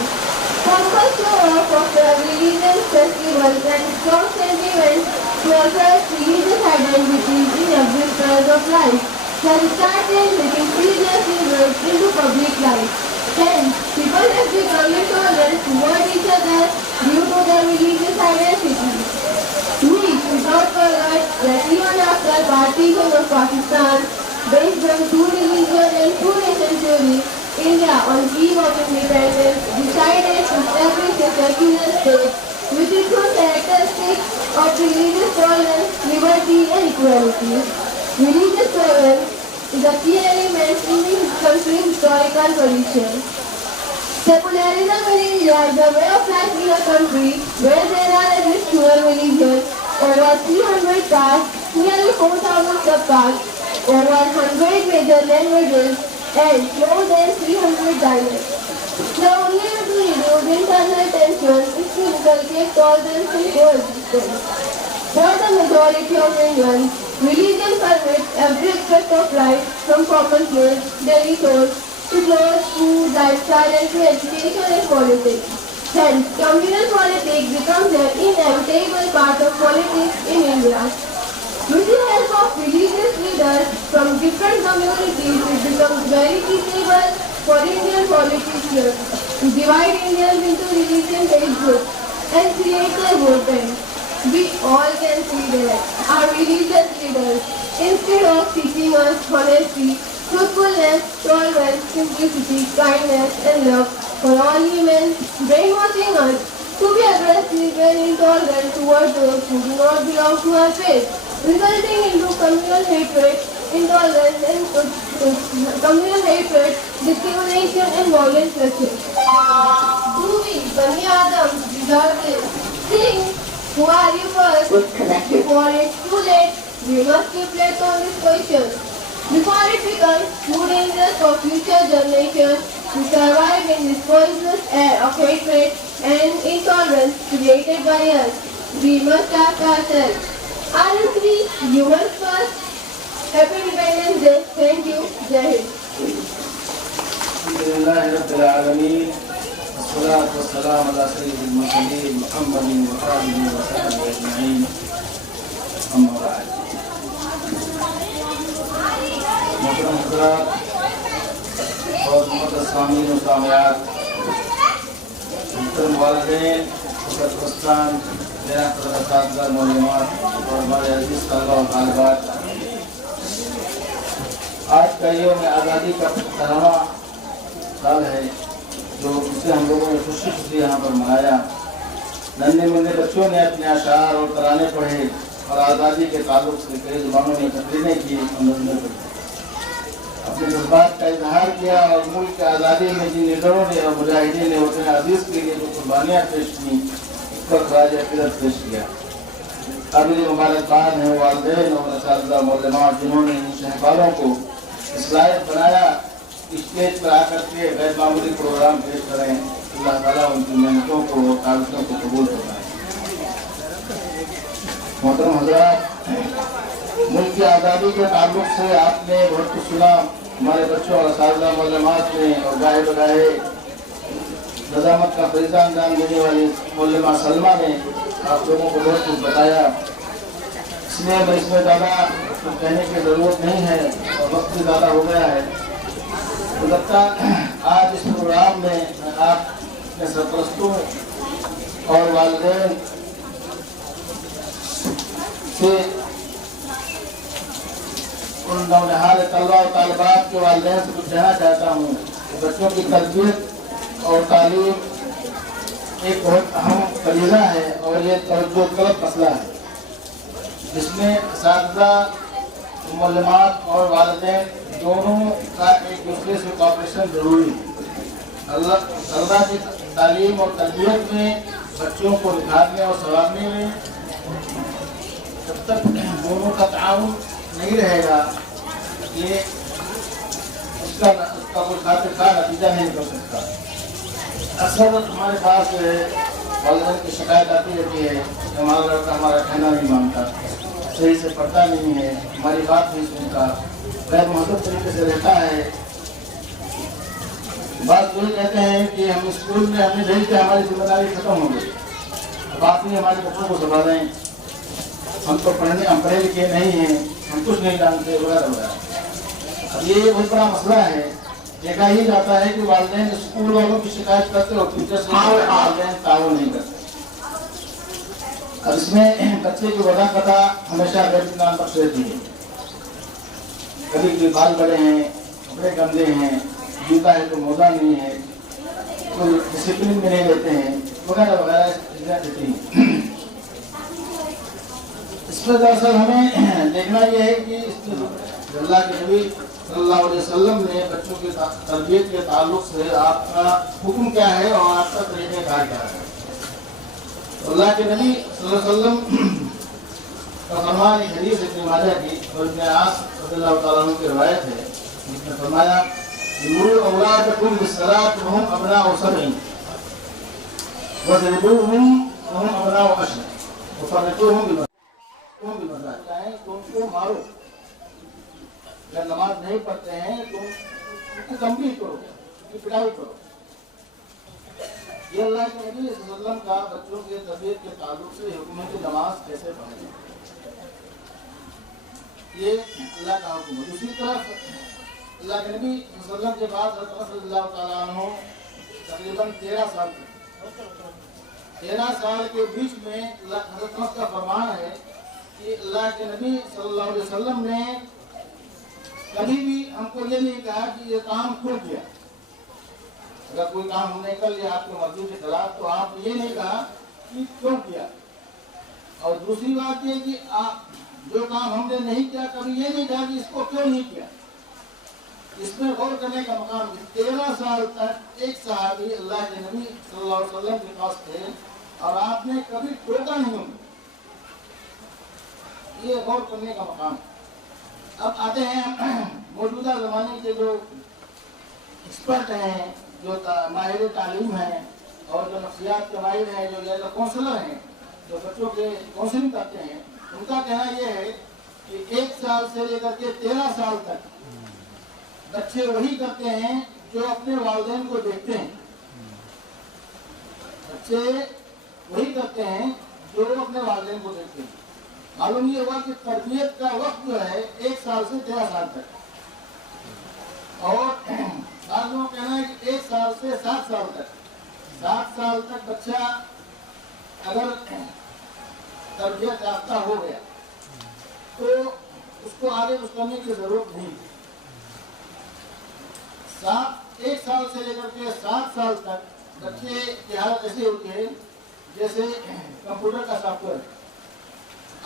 Focus show off of the religious festivals and strong sentiments to assert religious identities in every phase of life have started making serious inroads into public life. Hence, people have become intolerant toward each other due to their religious identity. We should not forget that even after partition of Pakistan, based on two religion and two nation theory, India, on eve of independence, decided to establish a secular state with its own characteristics of religious tolerance, liberty and equality. Religious tolerance is a key element in the country's historical tradition. Secularism in India is a way of life in a country where there are at least 12 religions, over 300 castes, nearly 4,000 subcastes, over 100 major languages, and more than 300 dialects. The only way to reduce internal tension is to inculcate tolerance and coexistence. For the majority of Indians, religion permits every aspect of life from common clothes, daily chores, to clothes, food, lifestyle and to education and politics. Hence, communal politics becomes an inevitable part of politics in India. With the help of religious leaders from different communities, it becomes very feasible for Indian politicians to divide Indians into religion-based groups and create a vote bank. We all can see that our religious leaders, instead of teaching us honesty, truthfulness, tolerance, simplicity, kindness and love for all humans, brainwashing us to be aggressive and intolerant towards those who do not belong to our faith, resulting into communal hatred, intolerance and communal hatred, discrimination and violent pressure. Do we, Bani Adam, deserve this? Think, who are you first? Before it's too late, we must reflect on this question. Before it becomes too dangerous for future generations To survive in this poisonous air of hatred and intolerance created by us, we must ask ourselves, aren't we humans first? Happy Independence Day. Thank you. Jai Hind. الحمدللہ رب العالمین والصلاة والسلام علی سید المرسلین محمد وآلہ وصحبہ اجمعین اما بعد. محترم حضرات اور محترم سامعین و سامعات، محترم والدین، دوستان، میرا اساتذہ، معلومات اور ہمارے عزیز طلباء و طالبات، آج کا یوم آزادی کا 15واں سال ہے جو اسے ہم لوگوں نے خوشی خوشی یہاں پر منایا. ننھے منھے بچوں نے اپنے اشعار اور ترانے پڑھے اور آزادی کے تعلق سے کئی زبانوں میں تقریریں کی اور نظمیں پڑھی، اپنے جذبات کا اظہار کیا اور ملک کی آزادی میں جن لیڈروں نے اور مجاہدین نے وطن عزیز کے لیے جو قربانیاں پیش کی اس پر خراج عقیدت پیش کیا. قابل مبارکباد ہیں والدین اور اساتذہ معلمات جنہوں نے ان شہبازوں کو اس لائق بنایا اسٹیج پر آ کر کے غیر معمولی پروگرام پیش کریں. اللہ تعالیٰ ان کی محنتوں کو اور کاوشوں کو قبول فرمائے. محترم حضرات، ملک کی آزادی کے تعلق سے آپ نے بہت کچھ سنا. ہمارے بچوں اور اساتذہ معلمات نے اور گاہے بگاہے نظامت کا فریضہ انجام دینے والی معلمہ سلمہ نے آپ لوگوں کو بہت کچھ بتایا. اس لیے میں اس میں زیادہ کہنے کی ضرورت نہیں ہے اور وقت بھی زیادہ ہو گیا ہے. البتہ آج اس پروگرام میں آپ کے سرپرستوں اور والدین سے ان نونہال طلباء و طالبات کے والدین سے کچھ کہنا چاہتا ہوں کہ بچوں کی تربیت اور تعلیم ایک بہت اہم فریضہ ہے اور یہ توجہ طلب مسئلہ ہے جس میں اساتذہ، معلمات اور والدین دونوں کا ایک دوسرے سے کوآپریشن ضروری ہے. طلبا کی تعلیم اور تربیت میں، بچوں کو نکھارنے اور سنوارنے میں جب تک دونوں کا تعاون نہیں رہے گا یہ اس کا کوئی خاطر خواہ نتیجہ نہیں نکل سکتا. اکثر ہمارے پاس والدین کی شکایت آتی رہتی ہے کہ ہمارا لڑکا ہمارا کہنا نہیں مانتا، صحیح سے پڑھتا نہیں ہے، ہماری بات نہیں سنتا، غیر مہذب طریقے سے رہتا ہے. بات یہ کہتے ہیں کہ ہم اسکول میں ہم نے بھیج کے ہماری ذمہ داری ختم ہو گئی، اب آپ ہی ہمارے بچوں کو سنبھالیں، ہم تو ہم پڑھے لکھے نہیں ہیں، ہم کچھ نہیں جانتے وغیرہ وغیرہ. اب یہ بہت بڑا مسئلہ ہے. دیکھا ہی جاتا ہے کہ والدین اسکول والوں کی شکایت کرتے اور ٹیچرس والدین تعاون نہیں کرتے. اب اس میں بچے کی وجہ پتہ ہمیشہ غیر اطمینان بخش رہتی ہے. کبھی کوئی بال بڑے ہیں، کپڑے گندے ہیں، جوتا ہے تو موزہ نہیں ہے، کوئی ڈسپلن میں نہیں رہتے ہیں وغیرہ وغیرہ چیزیں رہتی ہیں. اس میں دراصل ہمیں دیکھنا یہ ہے کہ اللہ کے نبی صلی اللہ علیہ وسلم نے بچوں کی تربیت کے تعلق سے آپ کا حکم کیا ہے اور آپ کا طریقہ کار کیا ہے. اللہ کے نبی صلی اللہ علیہ وسلم کا فرمان ایک حدیث ابن ماجہ کی اور ابن عاص رضی اللہ تعالیٰ عنہ کی روایت ہے جس میں فرمایا مروا اولادکم بالصلاۃ وهم ابناء 7 واضربوهم وهم ابناء 10 وفرقوهم بالمضاجع. چاہے تو ان کو مارو، اگر نماز نہیں پڑھتے ہیں تو ان کی تنبیہ کرو، ان کی پٹائی کرو. یہ اللہ کے نبی صلی اللہ علیہ وسلم کا بچوں کے تربیت کے تعلق سے حکم ہے کہ نماز کیسے پڑھیں، یہ اللہ کا حکم ہے. دوسری طرف اللہ کے نبی صلی اللہ علیہ وسلم کے بعد حضرت عمر رضی اللہ تعالیٰ عنہ تقریباً 13 سال تھے. 13 سال کے بیچ میں حضرت عمر کا فرمان ہے کہ اللہ کے نبی صلی اللہ علیہ وسلم نے کبھی بھی ہم کو یہ نہیں کہا کہ یہ کام کیوں کیا. اگر کوئی کام ہم نے کر لیا آپ کی مرضی کے خلاف تو آپ نے یہ نہیں کہا کہ کیوں کیا. اور دوسری بات یہ کہ جو کام ہم نے نہیں کیا کبھی یہ نہیں کہا کہ اس کو کیوں نہیں کیا. اس میں غور کرنے کا مقام ہے. 13 سال تک ایک صحابی اللہ کے نبی صلی اللہ علیہ وسلم کے پاس تھے اور آپ نے کبھی ٹوکا نہیں. یہ غور کرنے کا مقام ہے. اب آتے ہیں موجودہ زمانے کے جو एक्सपर्ट हैं, जो माहिर तालीम हैं और जो नफ्सियात के माहिर हैं, जो काउंसलर हैं, जो बच्चों के काउंसलिंग करते हैं, उनका कहना यह है कि 1 साल से लेकर के 13 साल तक बच्चे वही करते हैं जो अपने वालिदैन को देखते हैं। बच्चे वही करते हैं जो अपने वालिदैन को देखते हैं। मालूम ये हुआ कि तरबियत का वक्त जो है 1 साल से 13 साल तक, और बाद में कहना है कि 1 साल से 7 साल तक, 7 साल तक बच्चा अगर तरबियत याफ्ता हो गया तो उसको आगे कुछ करने की जरूरत नहीं। 1 साल से लेकर के 7 साल तक बच्चे की हालत ऐसी होती है जैसे कंप्यूटर का सॉफ्टवेयर।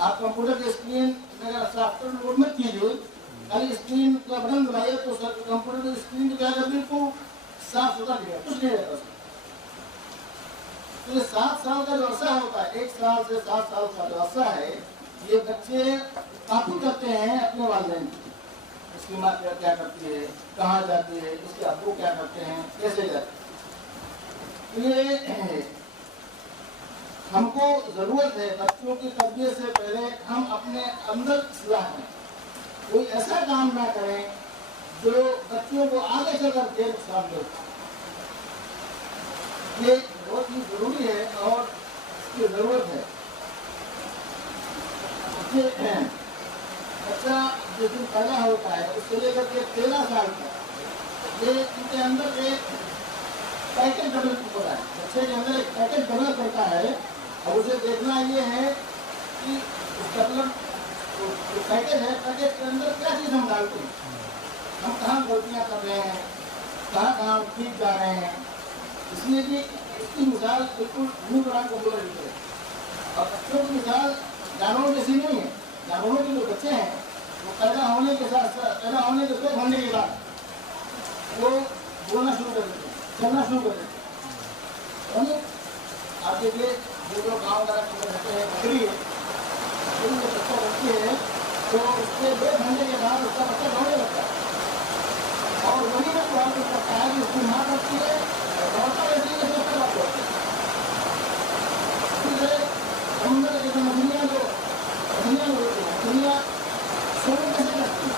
आप कंप्यूटर की स्क्रीन में अगर सॉफ्टवेयर लोड मत कीजिए, खाली स्क्रीन का बटन दबाइए तो कंप्यूटर की स्क्रीन को क्या कर बिल्कुल साफ सुथरा दिखेगा, कुछ नहीं रहता उसमें। तो ये 7 साल का जो अरसा होता है, 1 साल से 7 साल का जो अरसा है, ये बच्चे कॉपी करते हैं अपने वालिदैन की। इसकी माँ क्या करती है, कहाँ जाती है, इसके अब्बू क्या करते हैं, कैसे जाते हैं। ये हमको जरूरत है बच्चों की तरबियत से पहले हम अपने अंदर इस्लाह करें, कोई ऐसा काम ना करें जो बच्चों को आगे चल करके नुकसान दे। ये बहुत ही जरूरी है और इसकी जरूरत है। बच्चा जिस दिन पैदा होता है उससे लेकर के 13 साल तक ये इनके अंदर एक पैकेज डेवलप होता है। बच्चे के अंदर एक पैकेज डेवलप करता है और उसे देखना ये है कि उस डेवलप पैकेज है, पैकेज के अंदर क्या चीज़ हम डालते हैं, हम कहाँ गलतियाँ कर रहे हैं, कहाँ ठीक जा रहे हैं। इसलिए कि इसकी मिसाल बिल्कुल न्यू कुरान को बोल रही है। और बच्चों की मिसाल जानवरों जैसी नहीं है। जानवरों के जो बच्चे हैं वो पैदा होने के 2 घंटे के बाद वो बोलना शुरू कर देते हैं, चलना शुरू कर देते हैं। आप देखिए जो गाँव वगैरह में रहते हैं, बकरी है, जो बच्चा बच्ची है तो उसके 2 घंटे के बाद उसका बच्चा दौड़ने लगता है। और वही ना कुरान को करता है कि उसकी माँ करती है और दौड़ता रहती है, तो उसका बात होती है। समुद्र के मछलियाँ जो होती हैं, मछलियाँ स्विमिंग कैसे करती है,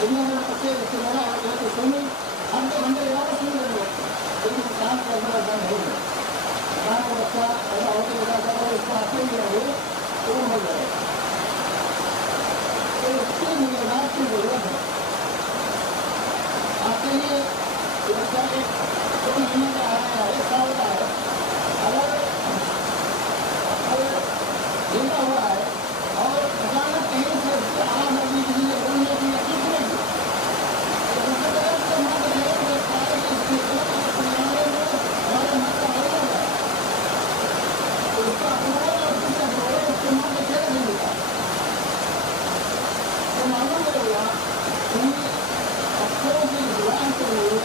दुनिया में बच्चे बच्चे बड़ा होते हैं तो स्विमिंग हम 2 घंटे के बाद स्विमिंग करने लगते हैं। लेकिन किसान का अंदर ऐसा नहीं है। किसान का बच्चा पैदा होते हुए उसको आते ही रहे तो वो मर जाएगा। तो उसकी निगरानी की जरूरत है। आपके लिए बच्चा 2 महीने का है, 1 साल का है, अगर जिंदा हुआ है और अचानक कहीं से आवाज लगी, किसी ने बोलने की कुछ नहीं, तो उसके बाद तो माँ को नहीं लगता है कि इसके हमारे माता हो जाएगा तो उसका अपना और उसका जोड़े उसके माँ को खेल नहीं मिलता। तो मालूम होगा कि बच्चों की जुबान के लिए,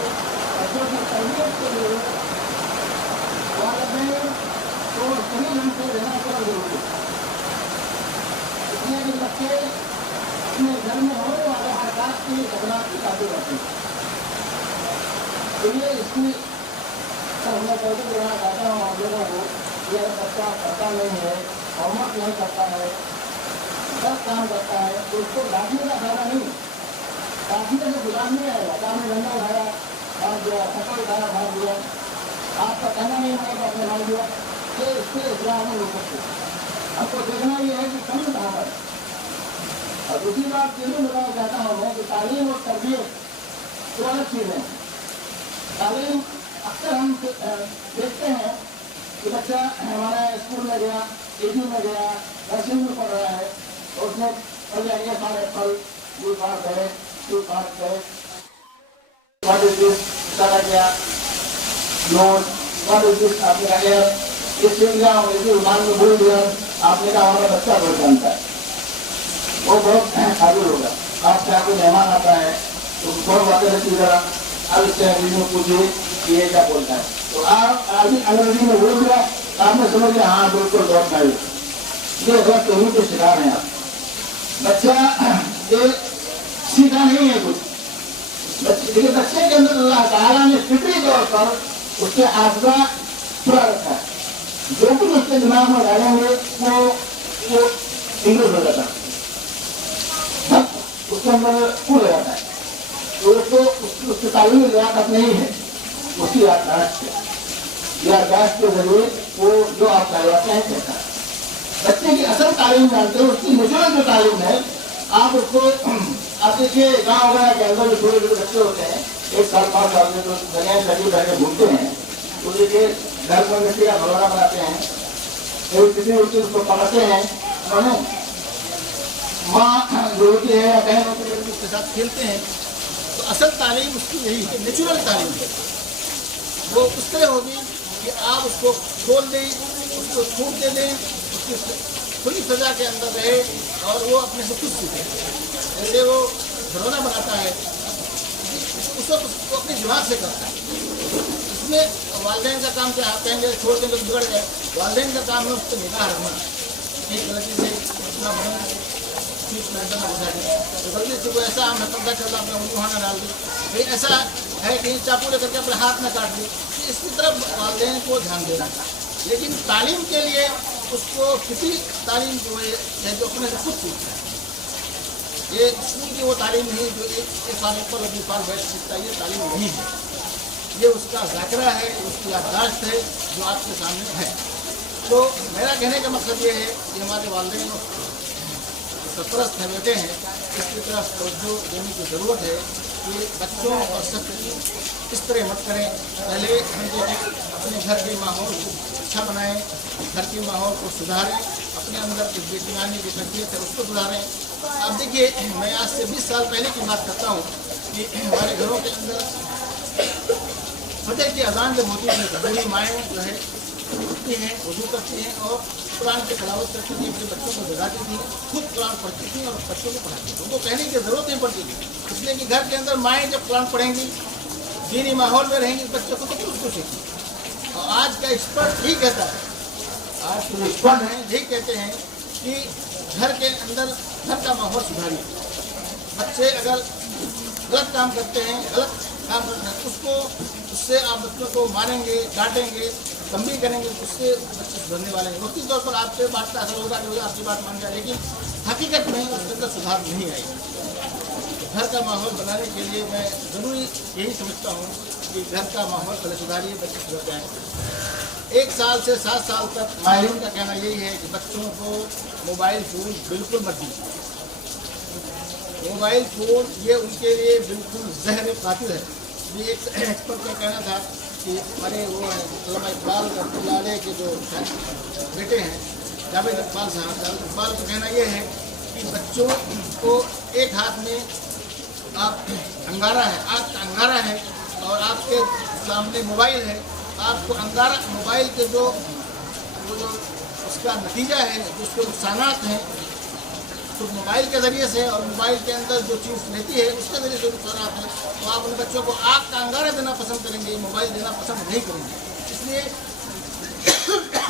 बच्चों की तरबियत के लिए वालिदैन को सही ढंग से रहना बड़ा जरूरी है। इसलिए कि बच्चे अपने घर में होने वाले हालात की घटना की काफी रहती है। तो ये इसकी मैं कैसे देना चाहता हूँ आप लोगों को, ये बच्चा पढ़ता नहीं है, होमवर्क नहीं करता है, 10 काम करता है तो उसको डांटने का फायदा नहीं। डांटने से गुलाम नहीं आएगा। काम में गंदा उठाया भाग दिया, फसल उठाया भाग दिया, आपका कहना नहीं मानेगा अपने भाग दिया, ये इसके इस्लाम नहीं हो सकते। आपको देखना ये है कि कम कहाँ पर। और दूसरी बात ये भी बताना चाहता हूँ मैं कि तालीम और तरबियत 2 अलग चीज़ें हैं। तालीम अक्सर हम देखते हैं कि बच्चा हमारा स्कूल में गया, केजी में गया, नर्सरी में पढ़ रहा है और उसने पढ़ लिया ये सारे फल यू पार्क है, टू पार्क है, व्हाट इज दिस सारा गया नोट, व्हाट इज दिस आपने आगे ये सीख गया और इसी रुमान में भूल गया। आपने कहा हमारा बच्चा बहुत जानता है, वो बहुत काबिल होगा। आपके यहाँ कोई मेहमान आता है तो बहुत बातें रहती जरा अब इससे अंग्रेजी में पूछिए कि ये क्या बोलता है, तो आप अंग्रेजी में बोल दिया आपने समझ लिया हाँ बिल्कुल बहुत भाई। ये गलत तरीके के शिकार हैं आप। बच्चा ये सीखा नहीं है कुछ, लेकिन बच्चे के अंदर अल्लाह ताला ने फिक्री तौर पर उसके आत्मा पूरा रखा है। जो कुछ उसके दिमाग में डालेंगे वो इंग्लिश हो जाता है, उसके अंदर पूरा हो जाता है। तो उसको उसकी तालीमी लियाकत नहीं है, उसकी याददाश्त है। याददाश्त के जरिए वो जो आप करवाते हैं कहता है। बच्चे की असल तालीम जानते हो, उसकी नेचुरल जो तालीम है, आप उसको आप देखिए गाँव वगैरह के अंदर जो छोटे छोटे बच्चे होते हैं, 1 साल 5 साल में जो जगह शरीर बैठे घूमते हैं, तो देखिए घर में मिट्टी का भगोड़ा बनाते हैं, फिर किसी उसी उसको पकड़ते हैं, माँ जो होती है या बहन होती है उसके साथ खेलते हैं। तो असल तालीम उसकी यही है, नेचुरल तालीम है। वो उस तरह होगी कि आप उसको खोल दें, उसको छूट दे दें, उसकी खुली सजा के अंदर रहे और वो अपने से खुद सीखे। जैसे वो घरौना बनाता है, उसको अपने दिमाग से करता है। इसमें वालिदैन का काम क्या कहेंगे, छोड़ देंगे तो बिगड़ गए। वालिदैन का काम है उस पर निगाह रखना, एक गलती से अपना बना ठीक ना बुझा दे, तो गलती से कोई ऐसा हम पंखा चल रहा अपना वहाँ न डाल दे, कहीं ऐसा है कि चाकू लेकर के अपने हाथ में काट दे। इसकी तरफ वालिदैन को ध्यान देना। लेकिन तालीम के लिए उसको किसी तालीम जो है जो अपने से खुद सीखता है, ये स्कूल की वो तालीम नहीं जो एक साल ऊपर 2 साल बैठ सीखता है, ये तालीम नहीं है। ये उसका ज़ाकरा है, उसकी याददाश्त है जो आपके सामने है। तो मेरा कहने का मकसद ये है कि हमारे वालिदैन सरपरस्त है बेटे हैं, इसकी तरफ तवज्जो देने की ज़रूरत है कि बच्चों और सख्त इस तरह मत करें। पहले हम अपने घर के माहौल को अच्छा बनाएं, घर के माहौल को सुधारें, अपने अंदर की बेचैनी की तकलीफ है उसको सुधारें। अब देखिए, मैं आज से 20 साल पहले की बात करता हूँ कि हमारे घरों के अंदर फजर की अजान जब होती थी तो बड़ी माएँ जो है उठती हैं, वजू करती हैं और कुरान की तलावत करती थी, अपने बच्चों को जगाती थी, खुद कुरान पढ़ती थी और बच्चों को पढ़ाती थी। उनको कहने की ज़रूरत नहीं पड़ती थी, इसलिए कि घर के अंदर माएँ जब कुरान पढ़ेंगी, दीनी माहौल में रहेंगी, बच्चों को तो कुछ सीखेंगे। और आज का एक्सपर्ट यही कहता है, आज जो एक्सपर्ट हैं यही कहते हैं कि घर के अंदर घर का माहौल सुधारिए। बच्चे अगर गलत काम करते हैं, गलत काम करते हैं, उससे आप बच्चों को मारेंगे, डांटेंगे, तंबीह करेंगे, उससे बच्चे सुधरने वाले हैं। वक्ती तौर पर आपके बात का असर होगा कि आपकी बात मान जाए, लेकिन हकीकत में उसके अंदर सुधार नहीं आएगा। घर का माहौल बनाने के लिए मैं ज़रूरी यही समझता हूँ कि घर का माहौल पहले सुधारिए, बच्चे सुधर जाएँ। 1 साल से 7 साल तक माहिरीन का कहना यही है कि बच्चों को मोबाइल फ़ोन बिल्कुल मत दीजिए। मोबाइल फ़ोन ये उनके लिए बिल्कुल ज़हर कातिल है। ये एक एक्सपर्ट का कहना था कि हमारे वो अल्लामा इकबाल रहमतुल्लाह के जो बेटे हैं जावेद इकबाल साहब, जावेद इकबाल का कहना ये है कि बच्चों को एक हाथ में आप अंगारा है, आग का अंगारा है और आपके सामने मोबाइल है। आपको अंगारा मोबाइल के जो उसका नतीजा है, जो उसके नुकसानात हैं, तो मोबाइल के ज़रिए से और मोबाइल के अंदर जो चीज़ लेती है उसके ज़रिए जो नुकसानात हैं, तो आप उन बच्चों को आग का अंगारा देना पसंद करेंगे, मोबाइल देना पसंद नहीं करेंगे। इसलिए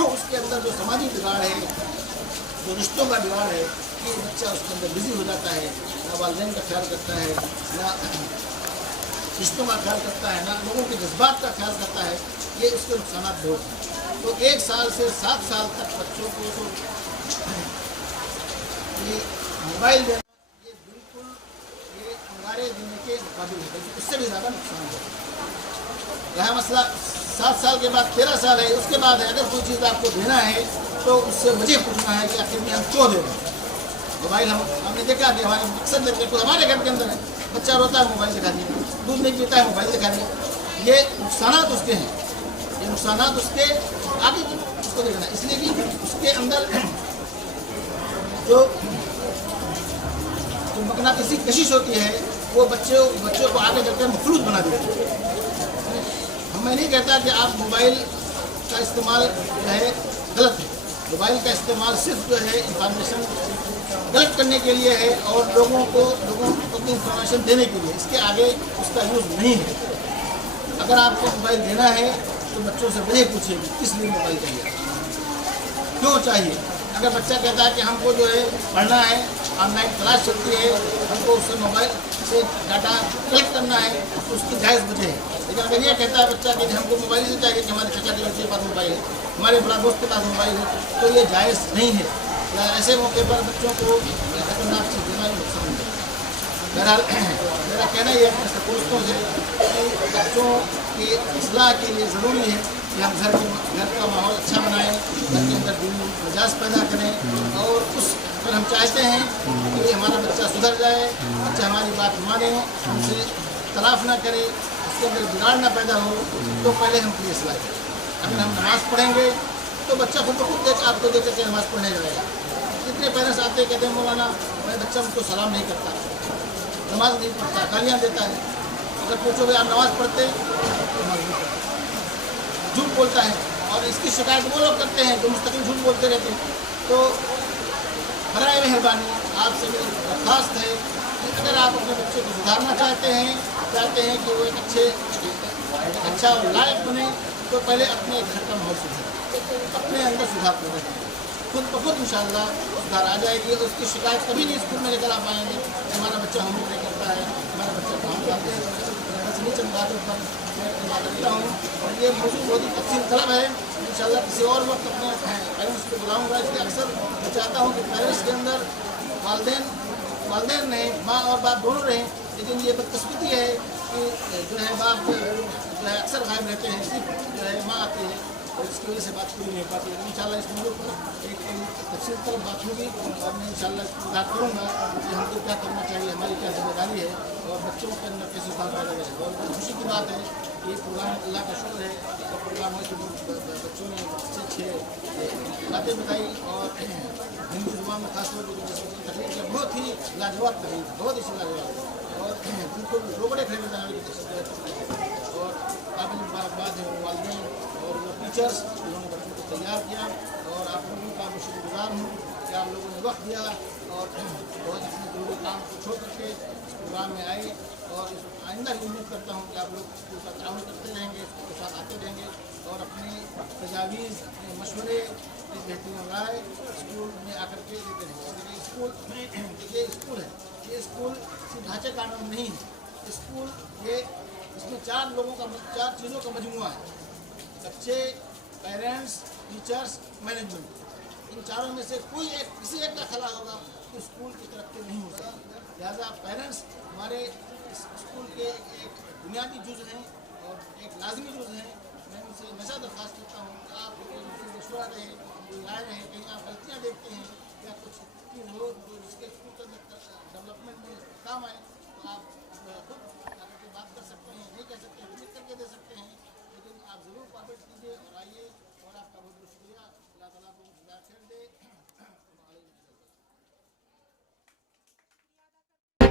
उसके अंदर जो समाजी बिगाड़ है, जो रिश्तों का बिगाड़ है, कि बच्चा उसके अंदर बिजी हो जाता है, ना वालिदैन का ख्याल करता है, ना रिश्तों का ख्याल करता है, ना लोगों के जज्बात का ख्याल करता है, ये उसके नुकसानात बहुत हैं। तो 1 साल से 7 साल तक बच्चों को तो ये मोबाइल देना ये बिल्कुल ये अंगारे देने के मुकाबिल है, बल्कि उससे भी ज़्यादा नुकसान है। रहा मसला 7 साल के बाद 13 साल है, उसके बाद अगर कोई चीज़ आपको देना है तो उससे मुझे पूछना है कि आखिर में हम क्यों दे रहे हैं मोबाइल। हमने देखा कि हमारे मकसद हमारे घर के अंदर है, बच्चा रोता है मोबाइल दिखा दिया, दूध नहीं पीता है मोबाइल दिखा दिया। ये नुकसानात उसके हैं, ये नुकसानात उसके आगे उसको देखना, इसलिए कि उसके अंदर जो मकनातीसी कशिश होती है वो बच्चों को आगे चलकर मफलूज बना देती है। मैं नहीं कहता कि आप मोबाइल का इस्तेमाल जो है गलत है, मोबाइल का इस्तेमाल सिर्फ जो है इंफॉर्मेशन गलत करने के लिए है और लोगों को अपनी इंफॉर्मेशन देने के लिए, इसके आगे उसका यूज़ नहीं है। अगर आपको मोबाइल देना है तो बच्चों से वही पूछिए कि किस लिए मोबाइल चाहिए, क्यों चाहिए। अगर बच्चा कहता है कि हमको जो है पढ़ना है, ऑनलाइन क्लास चलती है, हमको उससे मोबाइल से डाटा कलेक्ट करना है तो उसकी जायज़ वजह है। लेकिन अगर ये कहता है बच्चा कि हमको मोबाइल ही चाहिए कि हमारे चाचा के लड़के के पास मोबाइल है, हमारे बड़ा दोस्त के पास मोबाइल है, तो ये जायज़ नहीं है। ऐसे मौके पर बच्चों को खतरनाक चीज़ देना ही नुकसान है। बहरहाल मेरा कहना यह है अपने दोस्तों से कि बच्चों की इस्लाह के लिए ज़रूरी है कि हम घर का माहौल अच्छा बनाएं, घर के अंदर दीनी मिजाज पैदा करें, और उस अगर हम चाहते हैं कि हमारा बच्चा सुधर जाए, बच्चा हमारी बात माने, हमसे तलाफ ना करे, उसके अंदर बिगाड़ ना पैदा हो, तो पहले हम प्लीज इस्लाह करें। अगर हम नमाज़ पढ़ेंगे तो बच्चा खुद ब खुद देख आपको देख करके नमाज़ पढ़ने जाएगा। जितने पेरेंट्स आते कहते हैं मौलाना मेरा बच्चा मुझको सलाम नहीं करता, नमाज नहीं पढ़ता, गालियाँ देता है। अगर पूछो भाई आप नमाज़ पढ़ते, नमाज नहीं पढ़ते, झूठ बोलता है, और इसकी शिकायत वो लोग करते हैं जो मुस्तकिल झूठ बोलते रहते हैं। तो बराए मेहरबानी आपसे मेरी दरख्वास्त है कि अगर आप अपने बच्चे को सुधारना चाहते हैं कि वो एक अच्छा और लायक बने, तो पहले अपने घर का माहौल सुधारें, अपने अंदर सुधार करें, खुद ब खुद इंशाअल्लाह सुधार आ जाएगी। और उसकी शिकायत कभी नहीं स्कूल में लेकर आ पाएंगे कि हमारा बच्चा होमवर्क नहीं करता है, हमारा बच्चा काम करते हैं। बस ये चंद बातों पर मैं बात करता हूँ, और ये मौजूद बहुत ही तफसील तलब है। इंशाअल्लाह किसी और वक्त अपने पेरेंट्स को बुलाऊँगा, इसलिए अक्सर मैं चाहता हूँ कि पेरेंट्स के अंदर वालदेन रहें, माँ और बाप दोनों रहें, लेकिन ये बदकिस्मती है कि जो है बाप जो है अक्सर गायब रहते हैं, सिर्फ जो है माँ आती है, और इसकी वजह से बात पूरी नहीं हो पाती है। इंशाअल्लाह इस मौजूद पर एक तफसील तरफ बात होगी, और मैं इंशाअल्लाह इसकी बात करूँगा कि हमको क्या करना चाहिए, हमारी क्या जिम्मेदारी है, और बच्चों के अंदर कैसे सुधार पैदा करें। और बहुत खुशी की बात है कि ये प्रोग्राम अल्लाह का शुक्र है, तो प्रोग्राम है कि बच्चों ने अच्छे बातें बताई, और हिंदी जुबान में खासतौर पर तकरीर है बहुत ही लाजवाब तकरीर, बहुत ही लाजवाब, और बिल्कुल रोकड़े खड़े बनाने की कोशिश। और काबिल मुबारकबाद है वालिदैन और वो टीचर्स जिन्होंने बच्चों को तैयार किया, और आप लोगों का मैं शुक्रगुजार हूँ कि आप लोगों ने वक्त दिया और बहुत अपने जरूरी काम को छोड़ करके इस प्रोग्राम में आए। और आइंदा भी उम्मीद करता हूँ कि आप लोग स्कूल का ताउन करते रहेंगे, स्कूल के साथ आते रहेंगे, और अपनी तजावीज़, अपने मशवरे, अपनी बेहतरीन राय स्कूल में आकर के देते रहेंगे। स्कूल में ये स्कूल है, ये स्कूल सिर्फ ढांचे का नाम नहीं है, स्कूल ये इसमें चार चीज़ों का मजमुआ है: बच्चे, पेरेंट्स, टीचर्स, मैनेजमेंट। इन चारों में से कोई एक किसी एक का खला होगा तो स्कूल की तरक्की नहीं हो सकती। लिहाजा पेरेंट्स हमारे इस स्कूल के एक बुनियादी जुज़ हैं और एक लाजमी जुज़ हैं। मैं उनसे हमेशा दरख्वास्त करता हूँ कि आप मशवरा रहे, कोई राय रहे, कहीं आप गलतियाँ देखते हैं या कुछ चीज़ हो जो जिसके स्कूल के डेवलपमेंट में काम आए, तो आप खुद